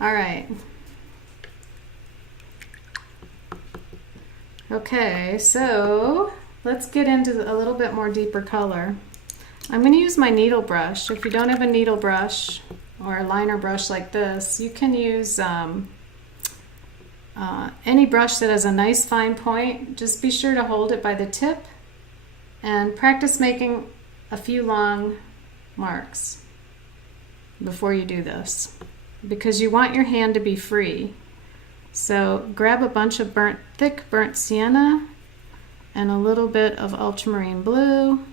All right. Okay, so let's get into a little bit more deeper color. I'm going to use my needle brush. If you don't have a needle brush or a liner brush like this, you can use any brush that has a nice fine point. Just be sure to hold it by the tip and practice making a few long marks before you do this, because you want your hand to be free. So grab a bunch of thick burnt sienna and a little bit of ultramarine blue,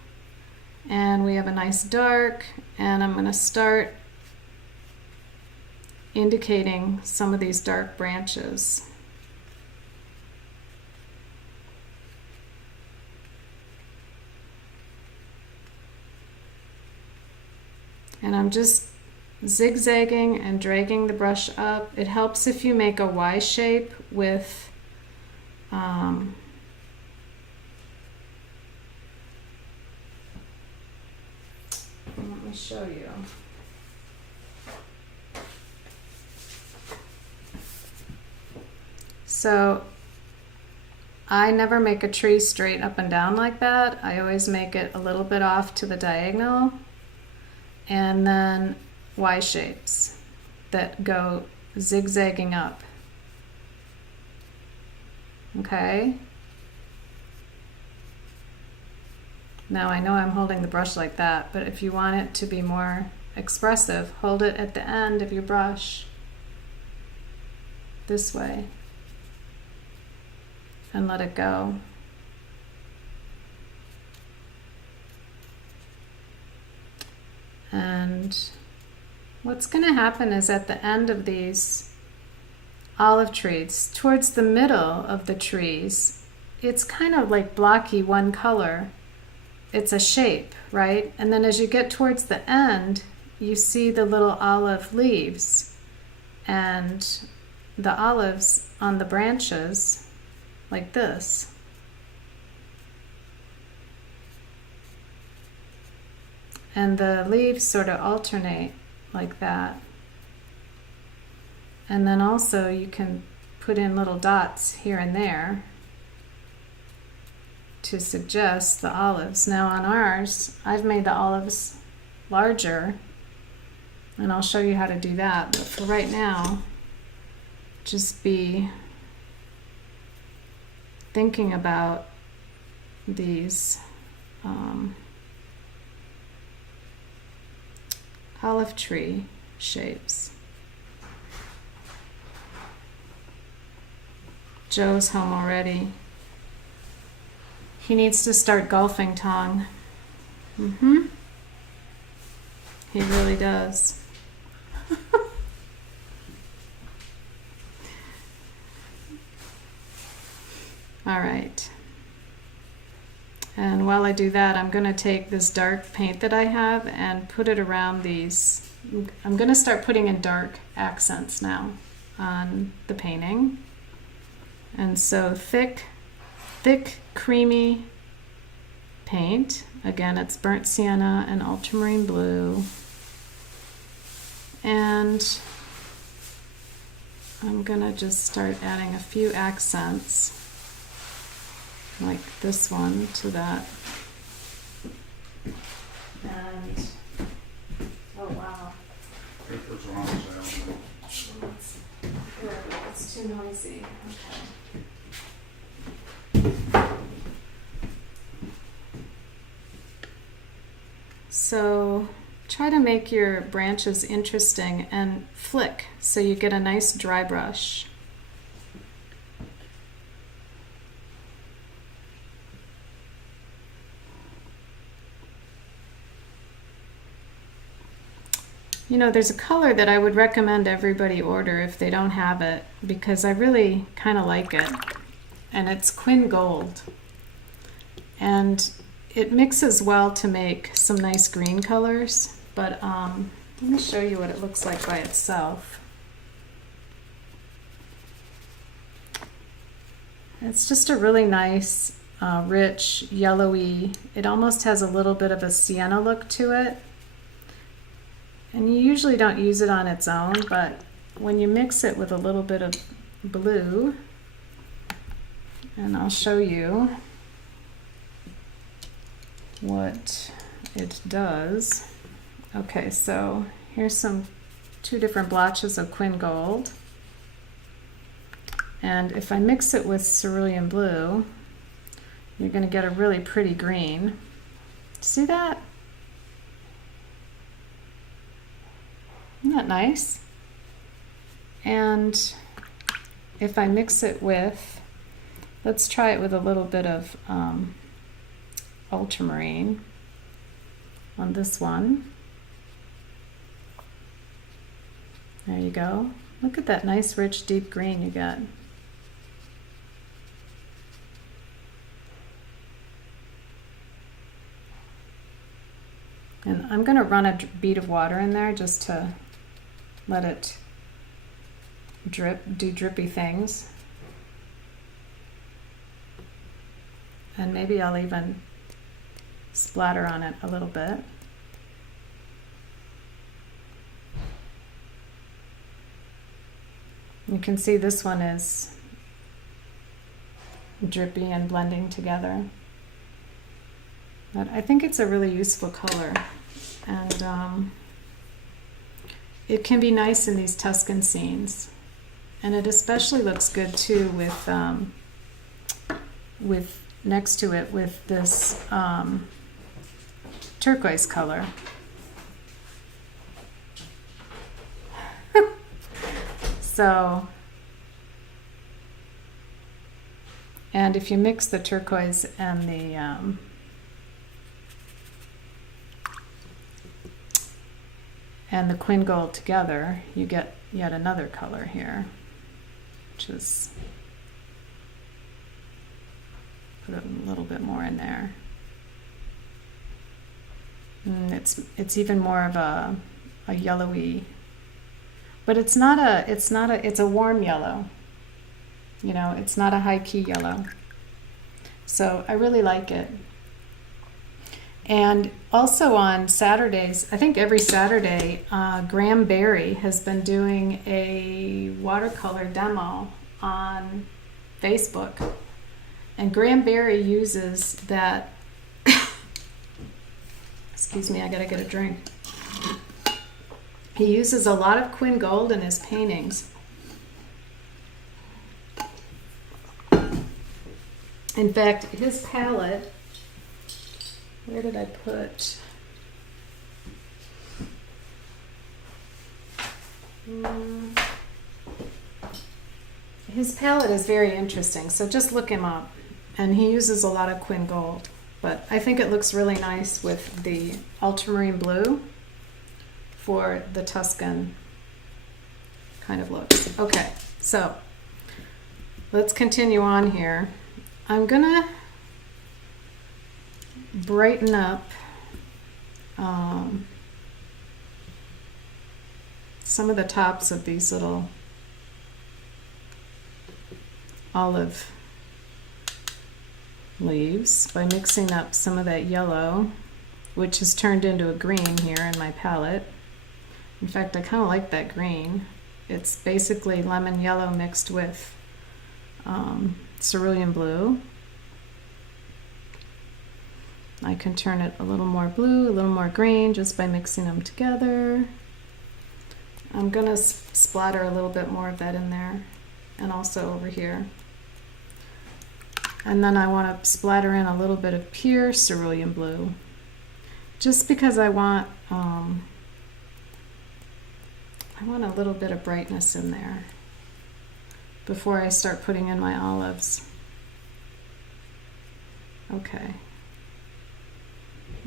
and we have a nice dark, and I'm going to start indicating some of these dark branches. And I'm just zigzagging and dragging the brush up. It helps if you make a Y shape with let me show you. So I never make a tree straight up and down like that. I always make it a little bit off to the diagonal, and then Y shapes that go zigzagging up. Okay? Now I know I'm holding the brush like that, but if you want it to be more expressive, hold it at the end of your brush this way and let it go. And what's going to happen is at the end of these olive trees, towards the middle of the trees, it's kind of like blocky one color. It's a shape, right? And then as you get towards the end, you see the little olive leaves and the olives on the branches like this. And the leaves sort of alternate like that. And then also you can put in little dots here and there to suggest the olives. Now on ours, I've made the olives larger, and I'll show you how to do that. But for right now, just be thinking about these olive tree shapes. Joe's home already. He needs to start golfing, Tong. He really does. All right. And while I do that, I'm going to take this dark paint that I have and put it around these. I'm going to start putting in dark accents now on the painting. And so thick, creamy paint. Again, it's burnt sienna and ultramarine blue. And I'm going to just start adding a few accents, like this one to that. And, oh wow. What's wrong with that? Good, it's too noisy. Okay. So try to make your branches interesting and flick so you get a nice dry brush. You know, there's a color that I would recommend everybody order if they don't have it, because I really kind of like it. And it's Quin Gold. And it mixes well to make some nice green colors. But let me show you what it looks like by itself. It's just a really nice, rich, yellowy, it almost has a little bit of a sienna look to it. And you usually don't use it on its own, but when you mix it with a little bit of blue, and I'll show you what it does. Okay, so here's two different blotches of Quin Gold. And if I mix it with cerulean blue, you're going to get a really pretty green. See that? Isn't that nice? And if I mix it with, let's try it with a little bit of ultramarine on this one. There you go. Look at that nice, rich, deep green you get. And I'm going to run a bead of water in there just to let it drip, do drippy things. And maybe I'll even splatter on it a little bit. You can see this one is drippy and blending together. But I think it's a really useful color, and it can be nice in these Tuscan scenes, and it especially looks good too with next to it with this turquoise color. So, and if you mix the turquoise and the Quin Gold together, you get yet another color here, which is, put a little bit more in there. And it's even more of a yellowy, but it's a warm yellow. You know, it's not a high key yellow. So I really like it. And also on Saturdays, I think every Saturday, Graham Berry has been doing a watercolor demo on Facebook. And Graham Berry uses that, excuse me, I gotta get a drink. He uses a lot of Quin Gold in his paintings. In fact, his palette, where did I put? His palette is very interesting, so just look him up. And he uses a lot of Quin Gold, but I think it looks really nice with the ultramarine blue for the Tuscan kind of looks. Okay, so let's continue on here. I'm gonna brighten up some of the tops of these little olive leaves by mixing up some of that yellow, which has turned into a green here in my palette. In fact, I kind of like that green. It's basically lemon yellow mixed with cerulean blue. I can turn it a little more blue, a little more green just by mixing them together. I'm gonna splatter a little bit more of that in there and also over here. And then I want to splatter in a little bit of pure cerulean blue. just because I want a little bit of brightness in there before I start putting in my olives. Okay.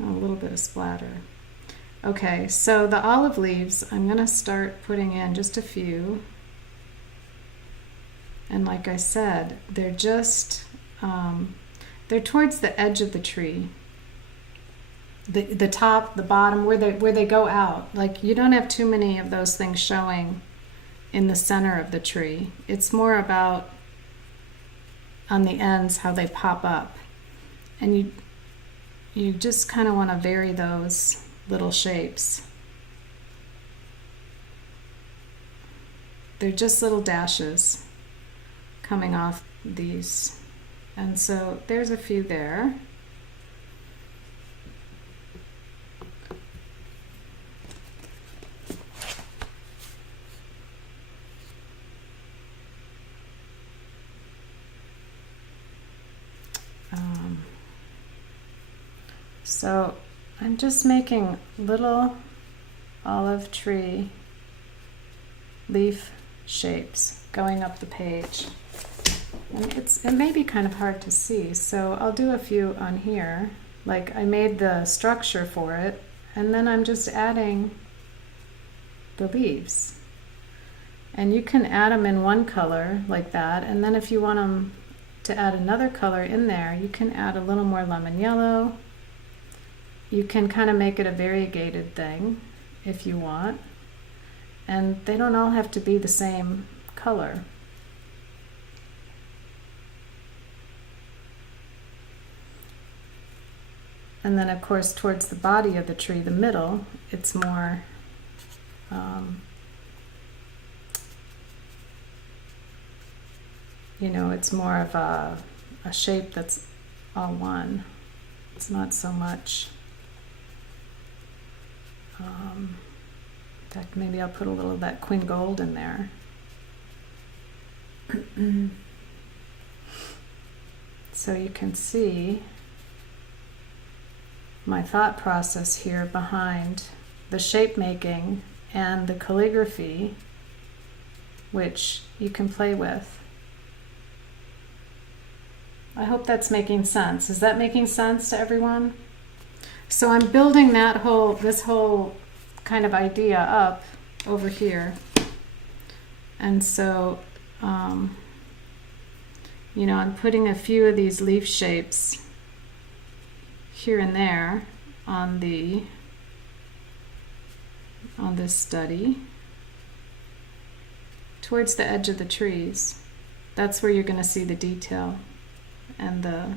Oh, a little bit of splatter. Okay, so the olive leaves, I'm going to start putting in just a few. And like I said, they're just, they're towards the edge of the tree. The top, the bottom, where they go out. Like, you don't have too many of those things showing in the center of the tree. It's more about on the ends how they pop up. And you just kind of want to vary those little shapes. They're just little dashes coming off these. And so there's a few there. So I'm just making little olive tree leaf shapes going up the page. And it may be kind of hard to see, so I'll do a few on here. Like, I made the structure for it, and then I'm just adding the leaves. And you can add them in one color like that, and then if you want them to add another color in there, you can add a little more lemon yellow. You can kind of make it a variegated thing if you want. And they don't all have to be the same color. And then, of course, towards the body of the tree, the middle, it's more it's more of a shape that's all one. It's not so much. In fact, maybe I'll put a little of that Queen Gold in there. So you can see my thought process here behind the shape making and the calligraphy, which you can play with. I hope that's making sense. Is that making sense to everyone? So I'm building this whole kind of idea up over here. And so, I'm putting a few of these leaf shapes here and there on this study towards the edge of the trees. That's where you're going to see the detail and the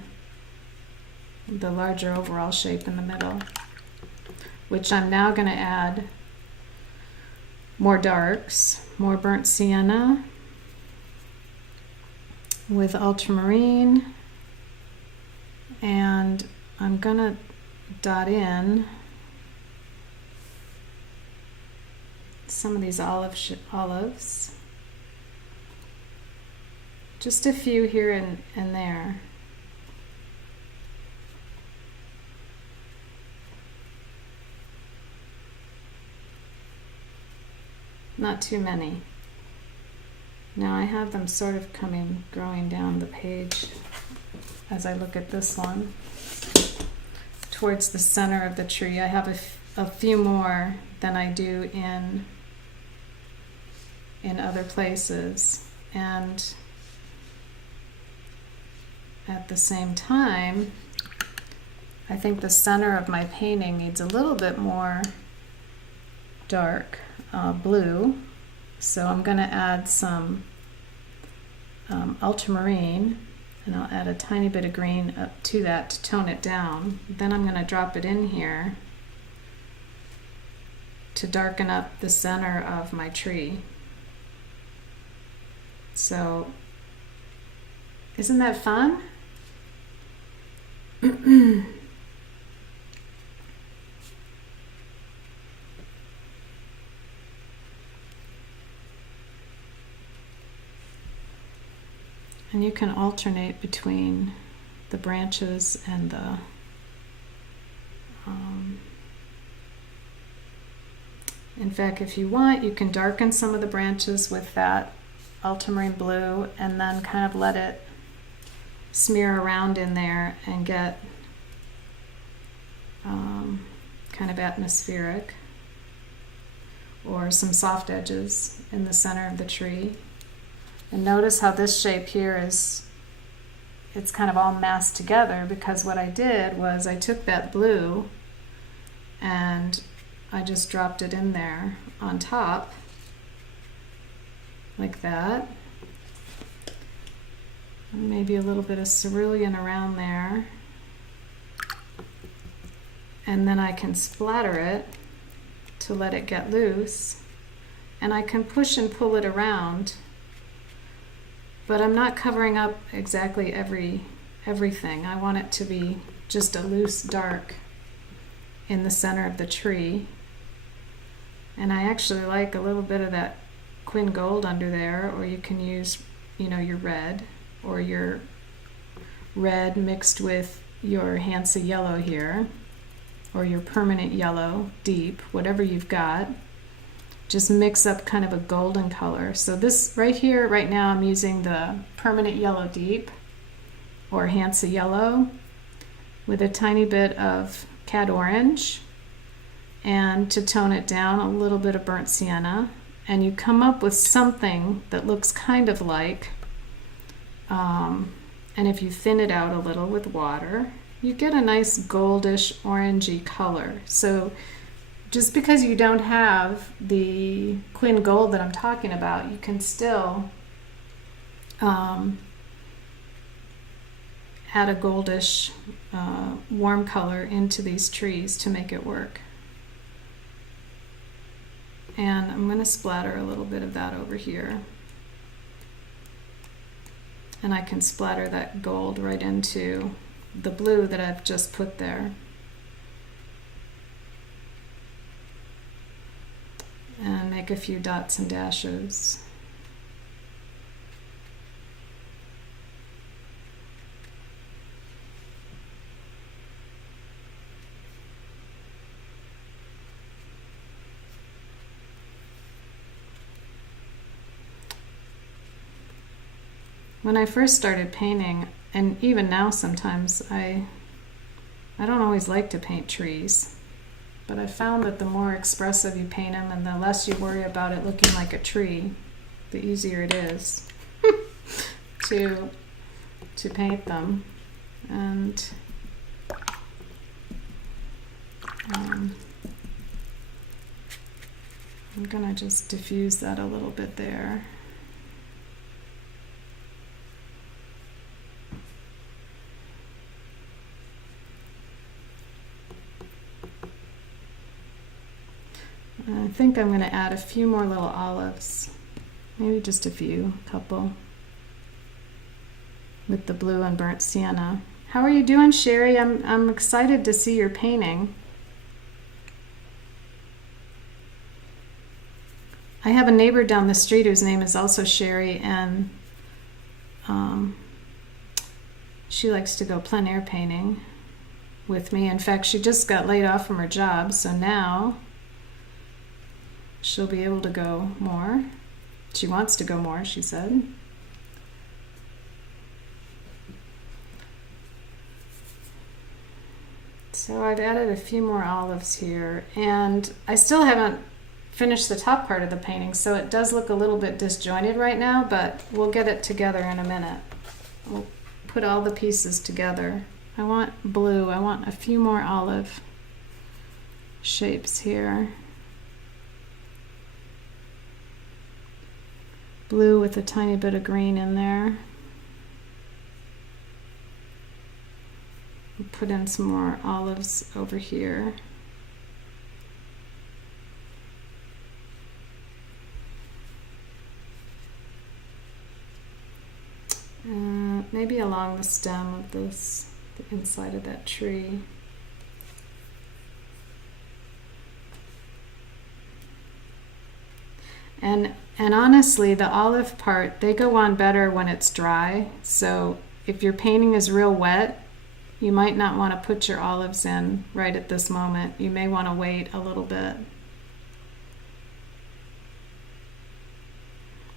larger overall shape in the middle, which I'm now going to add more darks, more burnt sienna with ultramarine, and I'm going to dot in some of these olives, just a few here and there. Not too many. Now I have them sort of growing down the page as I look at this one. Towards the center of the tree, I have a few more than I do in other places. And at the same time, I think the center of my painting needs a little bit more dark blue, so I'm going to add some ultramarine, and I'll add a tiny bit of green up to that to tone it down. Then I'm going to drop it in here to darken up the center of my tree. So, isn't that fun? And you can alternate between the branches and In fact, if you want, you can darken some of the branches with that ultramarine blue and then kind of let it smear around in there and get kind of atmospheric, or some soft edges in the center of the tree. And notice how this shape here is, it's kind of all massed together, because what I did was I took that blue and I just dropped it in there on top like that. And maybe a little bit of cerulean around there. And then I can splatter it to let it get loose. And I can push and pull it around, but I'm not covering up exactly everything. I want it to be just a loose dark in the center of the tree. And I actually like a little bit of that quin gold under there, or you can use, your red, or your red mixed with your Hansa yellow here, or your permanent yellow deep, whatever you've got. Just mix up kind of a golden color. So this right here, right now, I'm using the permanent yellow deep, or Hansa yellow, with a tiny bit of cad orange, and to tone it down, a little bit of burnt sienna. And you come up with something that looks kind of like, and if you thin it out a little with water, you get a nice goldish orangey color. So just because you don't have the quin gold that I'm talking about, you can still add a goldish warm color into these trees to make it work. And I'm going to splatter a little bit of that over here. And I can splatter that gold right into the blue that I've just put there. And make a few dots and dashes. When I first started painting, and even now sometimes, I don't always like to paint trees, but I found that the more expressive you paint them and the less you worry about it looking like a tree, the easier it is to paint them. And I'm gonna just diffuse that a little bit there. I think I'm going to add a few more little olives, maybe just a couple, with the blue and burnt sienna. How are you doing, Sherry? I'm excited to see your painting. I have a neighbor down the street whose name is also Sherry, and she likes to go plein air painting with me. In fact, she just got laid off from her job, so now she'll be able to go more. She wants to go more, she said. So I've added a few more olives here, and I still haven't finished the top part of the painting, so it does look a little bit disjointed right now, but we'll get it together in a minute. We'll put all the pieces together. I want blue. I want a few more olive shapes here. Blue with a tiny bit of green in there. Put in some more olives over here. Maybe along the stem of this, the inside of that tree. And honestly, the olive part, they go on better when it's dry. So if your painting is real wet, you might not want to put your olives in right at this moment. You may want to wait a little bit.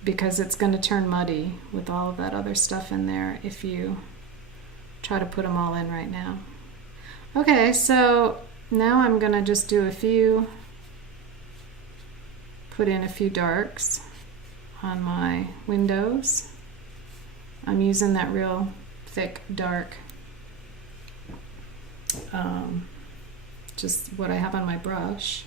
because it's going to turn muddy with all of that other stuff in there if you try to put them all in right now. Okay, so now I'm going to just do put in a few darks on my windows. I'm using that real thick dark, just what I have on my brush.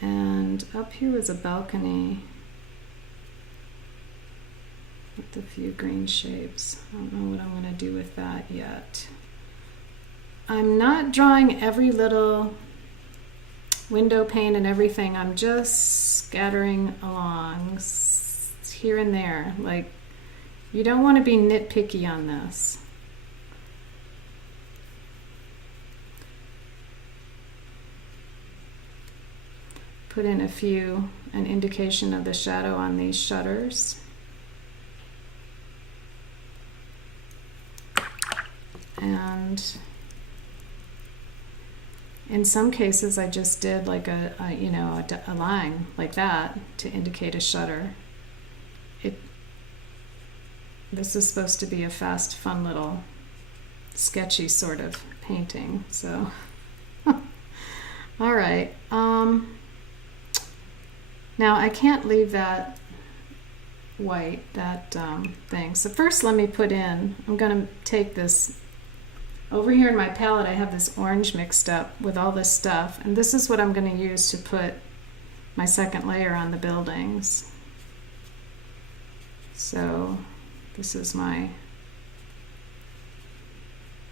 And up here was a balcony with a few green shapes. I don't know what I'm going to do with that yet. I'm not drawing every little window pane and everything. I'm just scattering along here and there. Like, you don't want to be nitpicky on this. Put in an indication of the shadow on these shutters. And in some cases I just did like a line like that to indicate a shutter. This is supposed to be a fast, fun little sketchy sort of painting, so all right. Now I can't leave that white, that thing. So first let me I'm going to take this, over here in my palette I have this orange mixed up with all this stuff, and this is what I'm going to use to put my second layer on the buildings. So this is my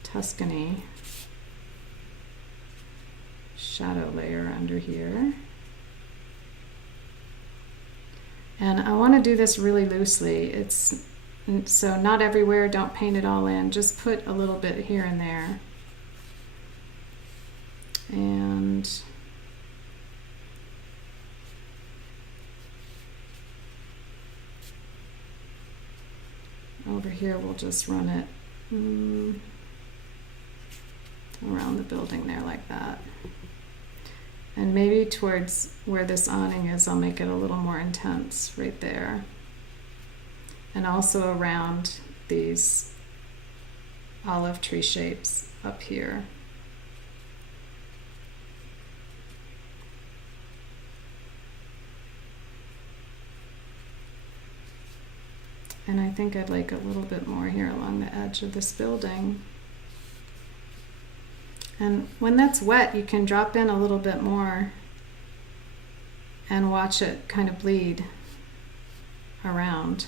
Tuscany shadow layer under here. And I want to do this really loosely. So not everywhere, don't paint it all in. Just put a little bit here and there. And over here we'll just run it around the building there like that. And maybe towards where this awning is, I'll make it a little more intense right there. And also around these olive tree shapes up here. And I think I'd like a little bit more here along the edge of this building. And when that's wet, you can drop in a little bit more and watch it kind of bleed around.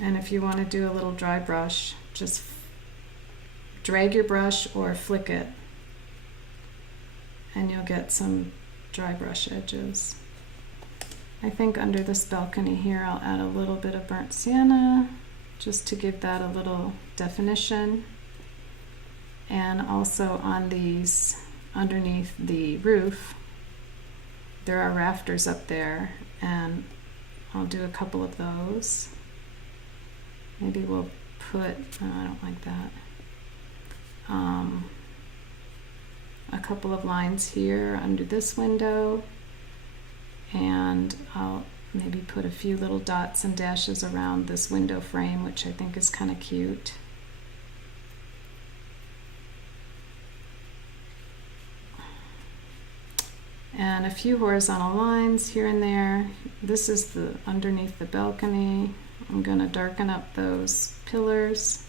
And if you want to do a little dry brush, just drag your brush or flick it, and you'll get some dry brush edges. I think under this balcony here I'll add a little bit of burnt sienna just to give that a little definition. And also on these, underneath the roof, there are rafters up there, and I'll do a couple of those. Maybe we'll put, I don't like that, a couple of lines here under this window, and I'll maybe put a few little dots and dashes around this window frame, which I think is kind of cute. And a few horizontal lines here and there. This is the underneath the balcony. I'm going to darken up those pillars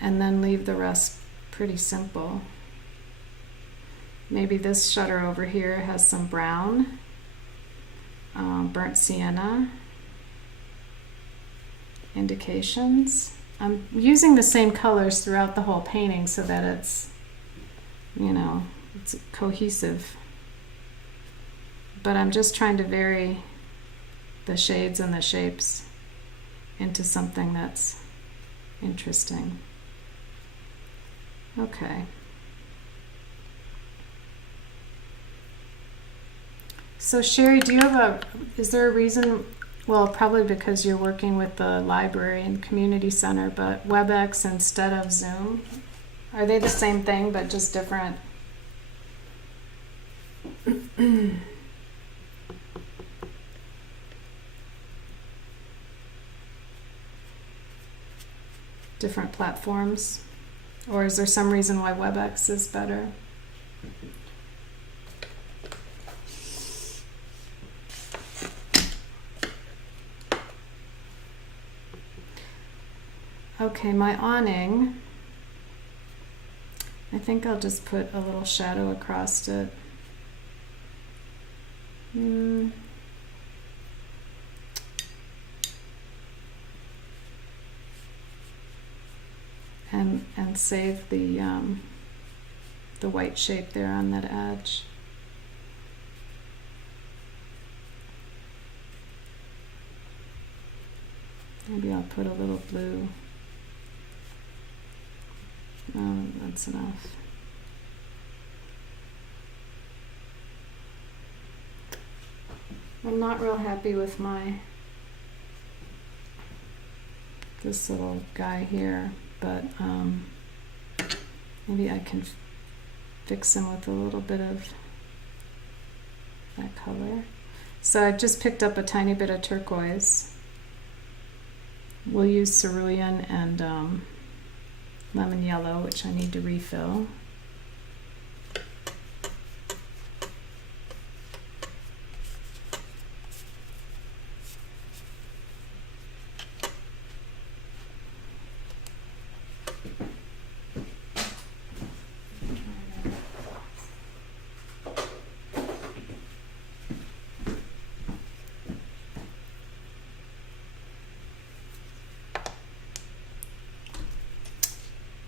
and then leave the rest pretty simple. Maybe this shutter over here has some brown, burnt sienna indications. I'm using the same colors throughout the whole painting so that it's, it's cohesive. But I'm just trying to vary the shades and the shapes into something that's interesting. Okay. So Sherry, is there a reason well, probably because you're working with the library and community center, but WebEx instead of Zoom. Are they the same thing but just different? Different platforms? Or is there some reason why WebEx is better? Okay, my awning, I think I'll just put a little shadow across it. And save the white shape there on that edge. Maybe I'll put a little blue. Oh, that's enough. I'm not real happy with this little guy here, but maybe I can fix him with a little bit of that color. So I just picked up a tiny bit of turquoise. We'll use cerulean and lemon yellow, which I need to refill.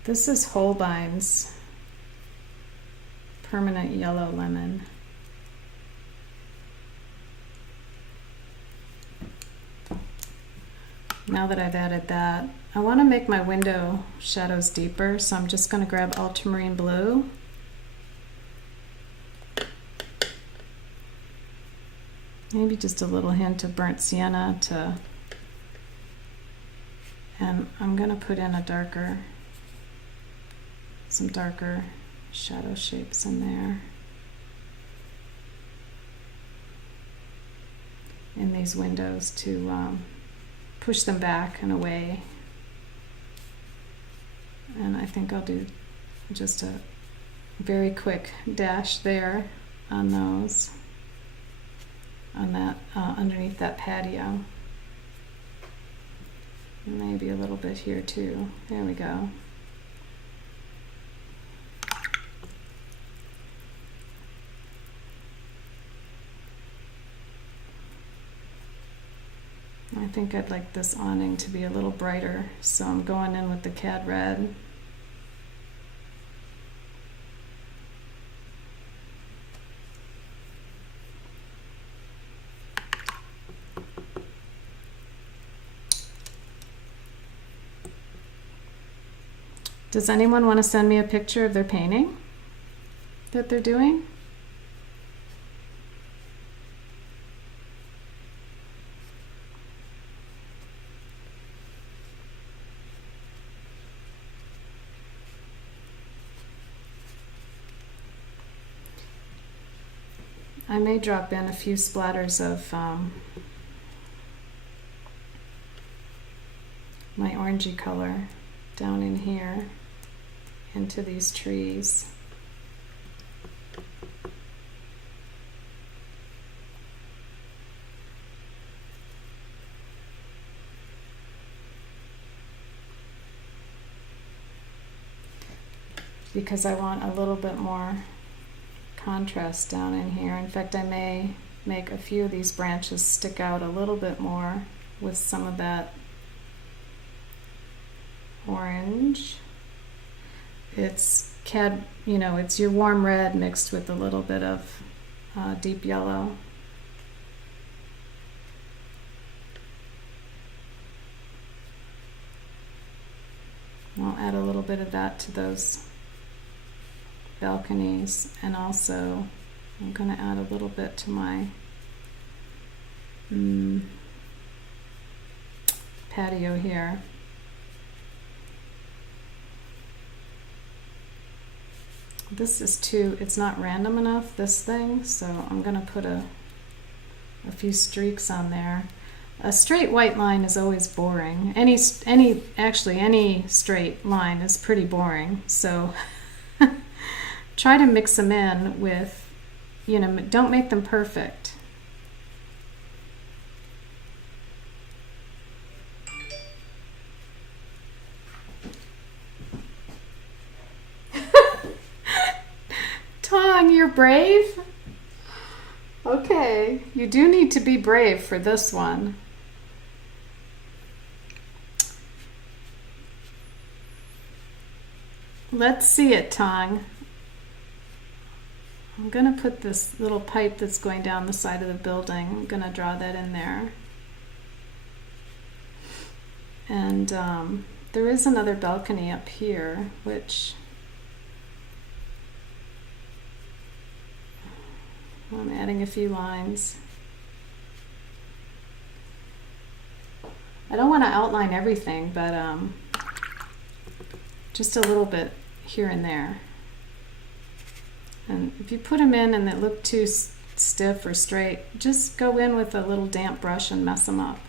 This is Holbein's Permanent Yellow Lemon. Now that I've added that, I want to make my window shadows deeper, so I'm just going to grab ultramarine blue. Maybe just a little hint of burnt sienna and I'm going to put in some darker shadow shapes in there. In these windows to push them back and away. And I think I'll do just a very quick dash there on those, on that underneath that patio. Maybe a little bit here too. There we go. I think I'd like this awning to be a little brighter, so I'm going in with the cad red. Does anyone want to send me a picture of their painting that they're doing? I may drop in a few splatters of my orangey color down in here into these trees. Because I want a little bit more contrast down in here. In fact, I may make a few of these branches stick out a little bit more with some of that orange. It's it's your warm red mixed with a little bit of deep yellow. I'll add a little bit of that to those balconies, and also I'm going to add a little bit to my patio here. This is too, it's not random enough, this thing, so I'm gonna put a few streaks on there. A straight white line is always boring. Any straight line is pretty boring. So try to mix them in with, don't make them perfect. Tong, you're brave? Okay, you do need to be brave for this one. Let's see it, Tong. I'm gonna put this little pipe that's going down the side of the building. I'm gonna draw that in there. And there is another balcony up here, which I'm adding a few lines. I don't want to outline everything, but just a little bit here and there. And if you put them in and they look too stiff or straight, just go in with a little damp brush and mess them up.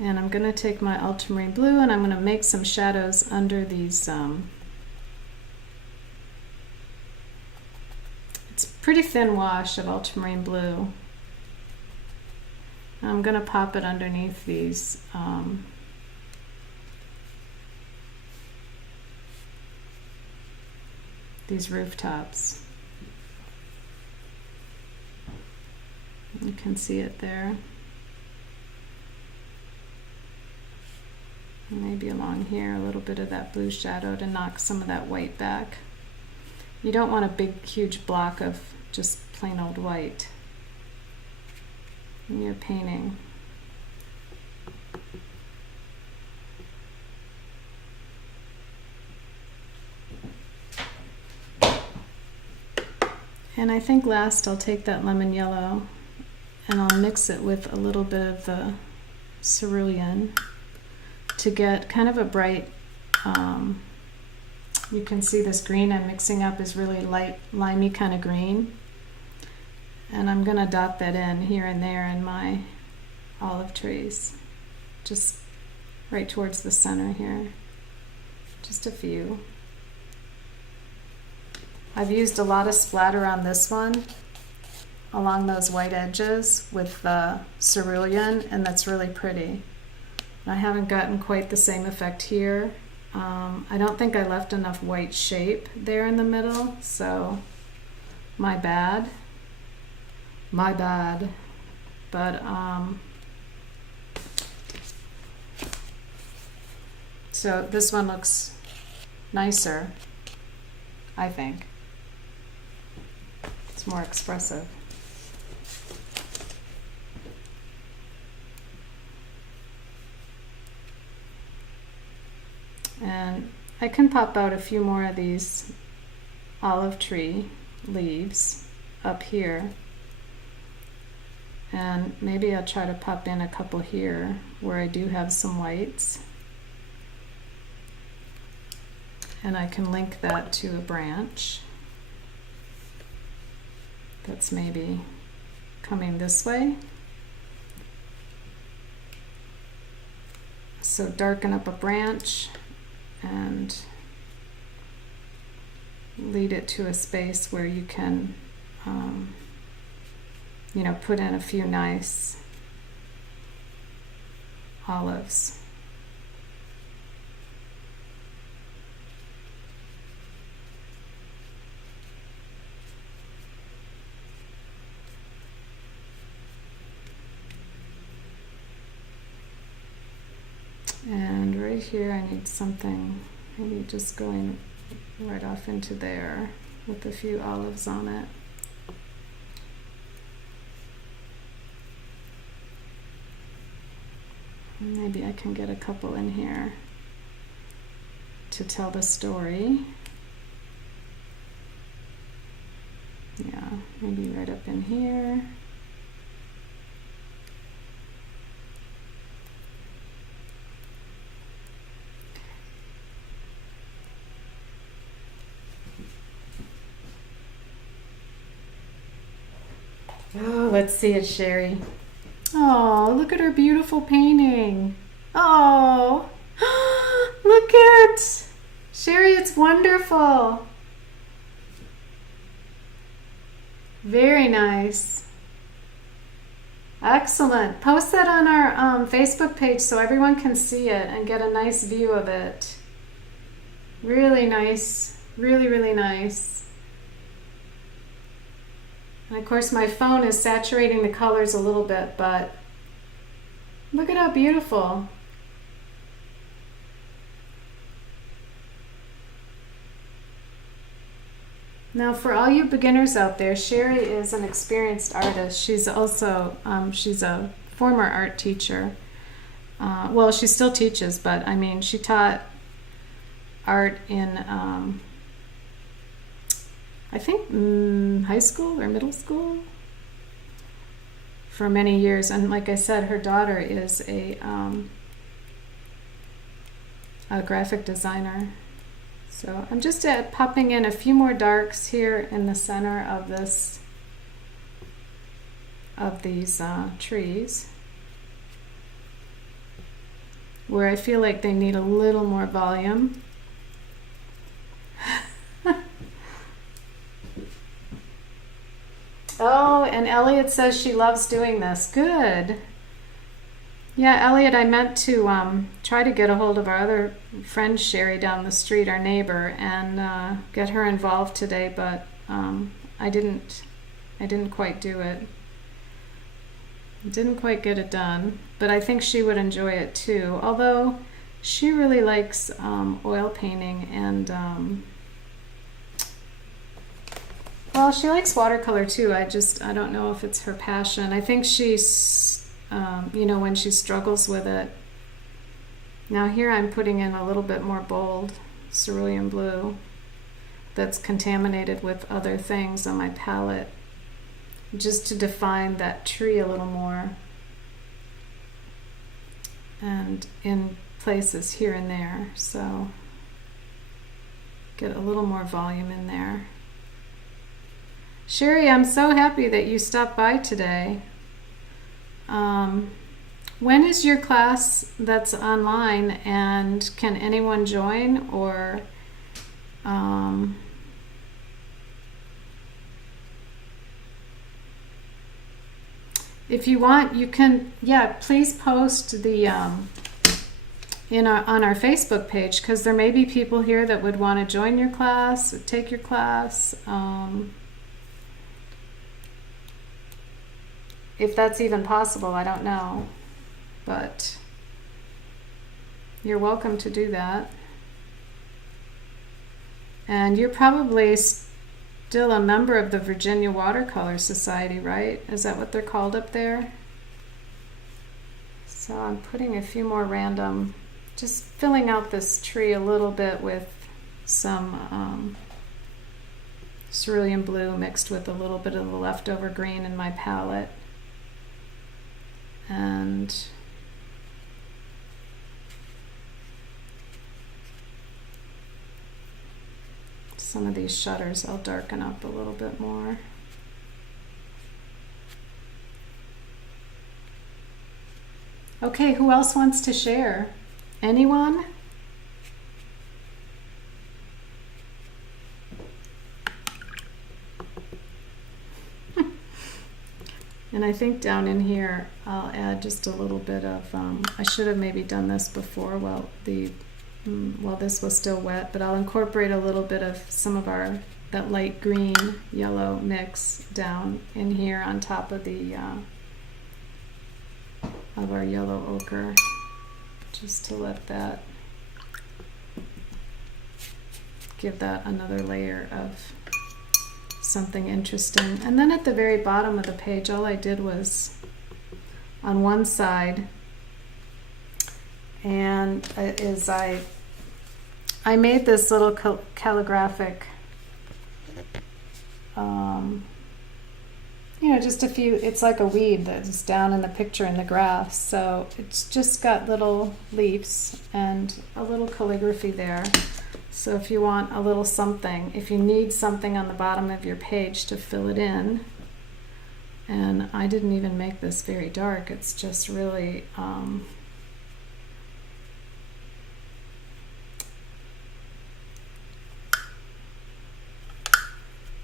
And I'm going to take my ultramarine blue and I'm going to make some shadows under these. It's a pretty thin wash of ultramarine blue. I'm going to pop it underneath these rooftops. You can see it there. Maybe along here, a little bit of that blue shadow to knock some of that white back. You don't want a big, huge block of just plain old white when you're painting. And I think last I'll take that lemon yellow and I'll mix it with a little bit of the cerulean to get kind of a bright, you can see this green I'm mixing up is really light, limey kind of green. And I'm gonna dot that in here and there in my olive trees. Just right towards the center here. Just a few. I've used a lot of splatter on this one along those white edges with the cerulean, and that's really pretty. I haven't gotten quite the same effect here. I don't think I left enough white shape there in the middle, so my bad. My bad. But, so this one looks nicer, I think. It's more expressive. And I can pop out a few more of these olive tree leaves up here. And maybe I'll try to pop in a couple here where I do have some whites. And I can link that to a branch that's maybe coming this way. So darken up a branch and lead it to a space where you can, put in a few nice olives. And right here I need something, maybe just going right off into there with a few olives on it. Maybe I can get a couple in here to tell the story. Yeah, maybe right up in here. Oh, let's see it, Sherry. Oh, look at her beautiful painting. Oh, look at Sherry, it's wonderful. Very nice. Excellent. Post that on our Facebook page so everyone can see it and get a nice view of it. Really nice. Really, really nice. And of course my phone is saturating the colors a little bit, but look at how beautiful. Now, for all you beginners out there, Sherry is an experienced artist. She's also, she's a former art teacher. Well, she still teaches, but I mean, she taught art in, I think, high school or middle school for many years. And like I said, her daughter is a graphic designer. So I'm just popping in a few more darks here in the center of this, of these trees, where I feel like they need a little more volume. Oh, and Elliot says she loves doing this. Good. Yeah, Elliot, I meant to try to get a hold of our other friend Sherry down the street, our neighbor, and get her involved today, but I didn't quite do it. Didn't quite get it done, but I think she would enjoy it too. Although she really likes oil painting and well, she likes watercolor too. I don't know if it's her passion. I think she's you know, when she struggles with it. Now here I'm putting in a little bit more bold cerulean blue that's contaminated with other things on my palette, just to define that tree a little more, and in places here and there, so get a little more volume in there. Sherry, I'm so happy that you stopped by today. When is your class that's online, and can anyone join, or if you want, you can, yeah, please post the on our Facebook page, because there may be people here that would want to join your class, take your class. If that's even possible, I don't know, but you're welcome to do that. And you're probably still a member of the Virginia Watercolor Society, right? Is that what they're called up there? So I'm putting a few more random, just filling out this tree a little bit with some cerulean blue mixed with a little bit of the leftover green in my palette. And some of these shutters I'll darken up a little bit more. Okay, who else wants to share? Anyone? And I think down in here I'll add just a little bit of, I should have maybe done this before while this was still wet, but I'll incorporate a little bit of some of that light green yellow mix down in here on top of the of our yellow ochre, just to let that, give that another layer of something interesting. And then at the very bottom of the page, all I did was on one side and I made this little calligraphic, just a few, it's like a weed that's down in the picture in the grass. So it's just got little leaves and a little calligraphy there. So if you want a little something, if you need something on the bottom of your page to fill it in, and I didn't even make this very dark, it's just really,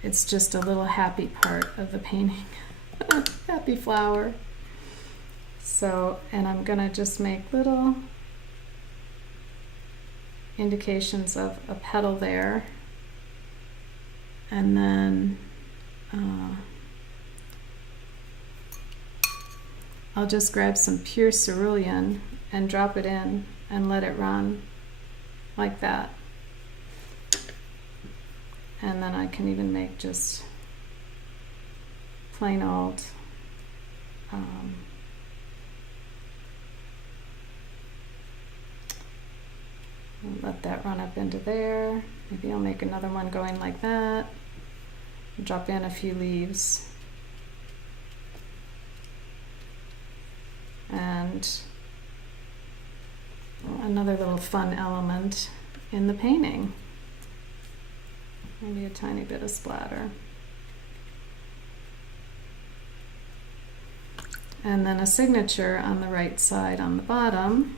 it's just a little happy part of the painting. Happy flower. So, and I'm gonna just make little indications of a petal there, and then I'll just grab some pure cerulean and drop it in and let it run like that. And then I can even make just plain old let that run up into there. Maybe I'll make another one going like that. Drop in a few leaves. And another little fun element in the painting. Maybe a tiny bit of splatter. And then a signature on the right side on the bottom.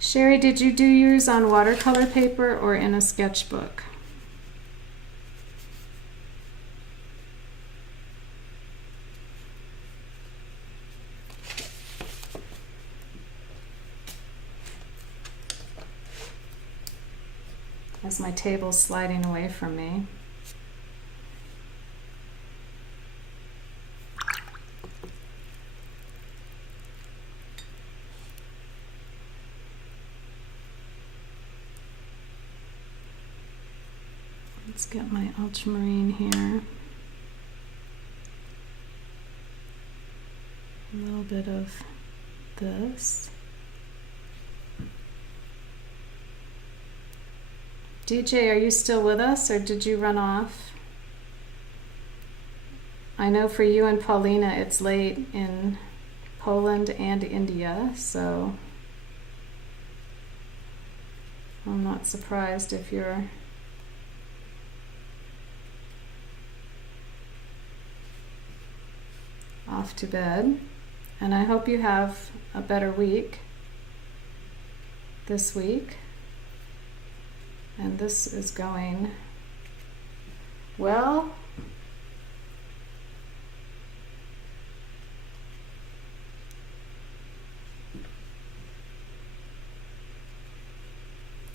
Sherry, did you do yours on watercolor paper or in a sketchbook? As my table's sliding away from me. Let's get my ultramarine here. A little bit of this. DJ, are you still with us or did you run off? I know for you and Paulina it's late in Poland and India, so I'm not surprised if you're off to bed. And I hope you have a better week this week. And this is going well.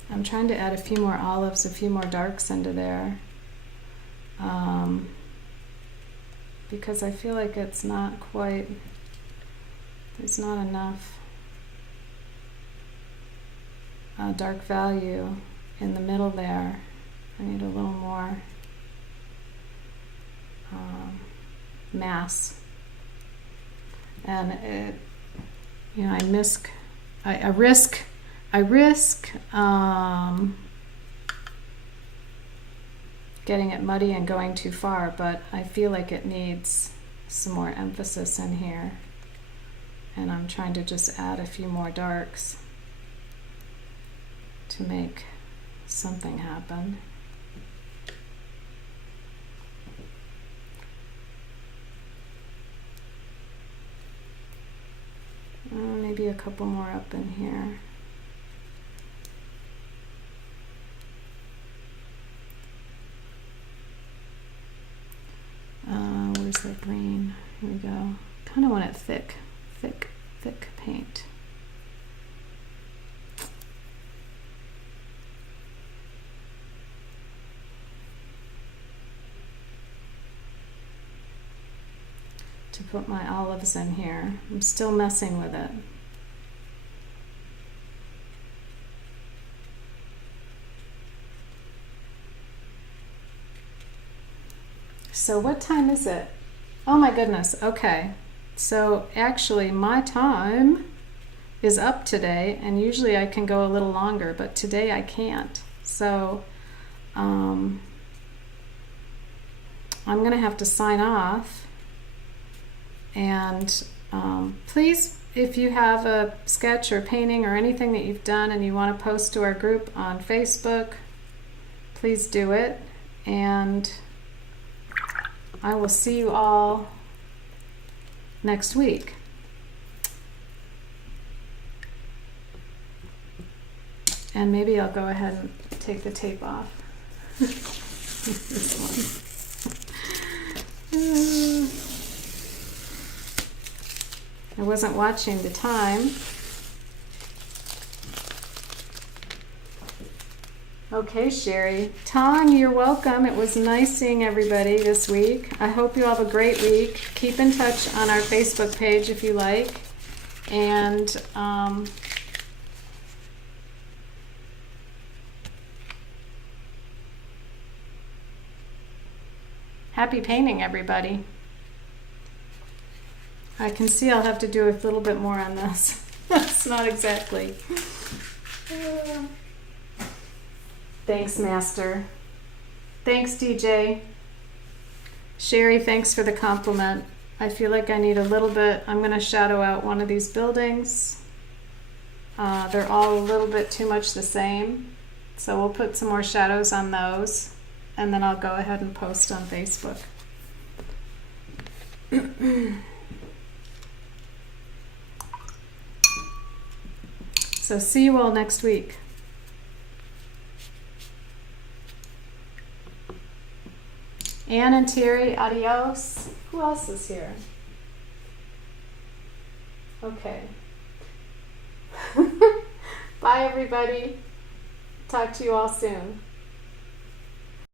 I'm trying to add a few more olives, a few more darks into there. Because I feel like it's not quite, there's not enough dark value in the middle there. I need a little more mass. And it, I risk getting it muddy and going too far, but I feel like it needs some more emphasis in here. And I'm trying to just add a few more darks to make something happen. Maybe a couple more up in here. Where's that green? Here we go. Kind of want it thick paint. To put my olives in here. I'm still messing with it. So what time is it? Oh my goodness, okay. So actually my time is up today, and usually I can go a little longer, but today I can't. So I'm going to have to sign off. And please, if you have a sketch or painting or anything that you've done and you want to post to our group on Facebook, please do it. And I will see you all next week. And maybe I'll go ahead and take the tape off. This one. I wasn't watching the time. Okay, Sherry. Tong, you're welcome. It was nice seeing everybody this week. I hope you have a great week. Keep in touch on our Facebook page if you like. And happy painting, everybody. I can see I'll have to do a little bit more on this. That's not exactly. Thanks, Master. Thanks, DJ. Sherry, thanks for the compliment. I feel like I need a little bit. I'm going to shadow out one of these buildings. They're all a little bit too much the same. So we'll put some more shadows on those. And then I'll go ahead and post on Facebook. So see you all next week. Anne and Terry, adios. Who else is here? Okay. Bye, everybody. Talk to you all soon.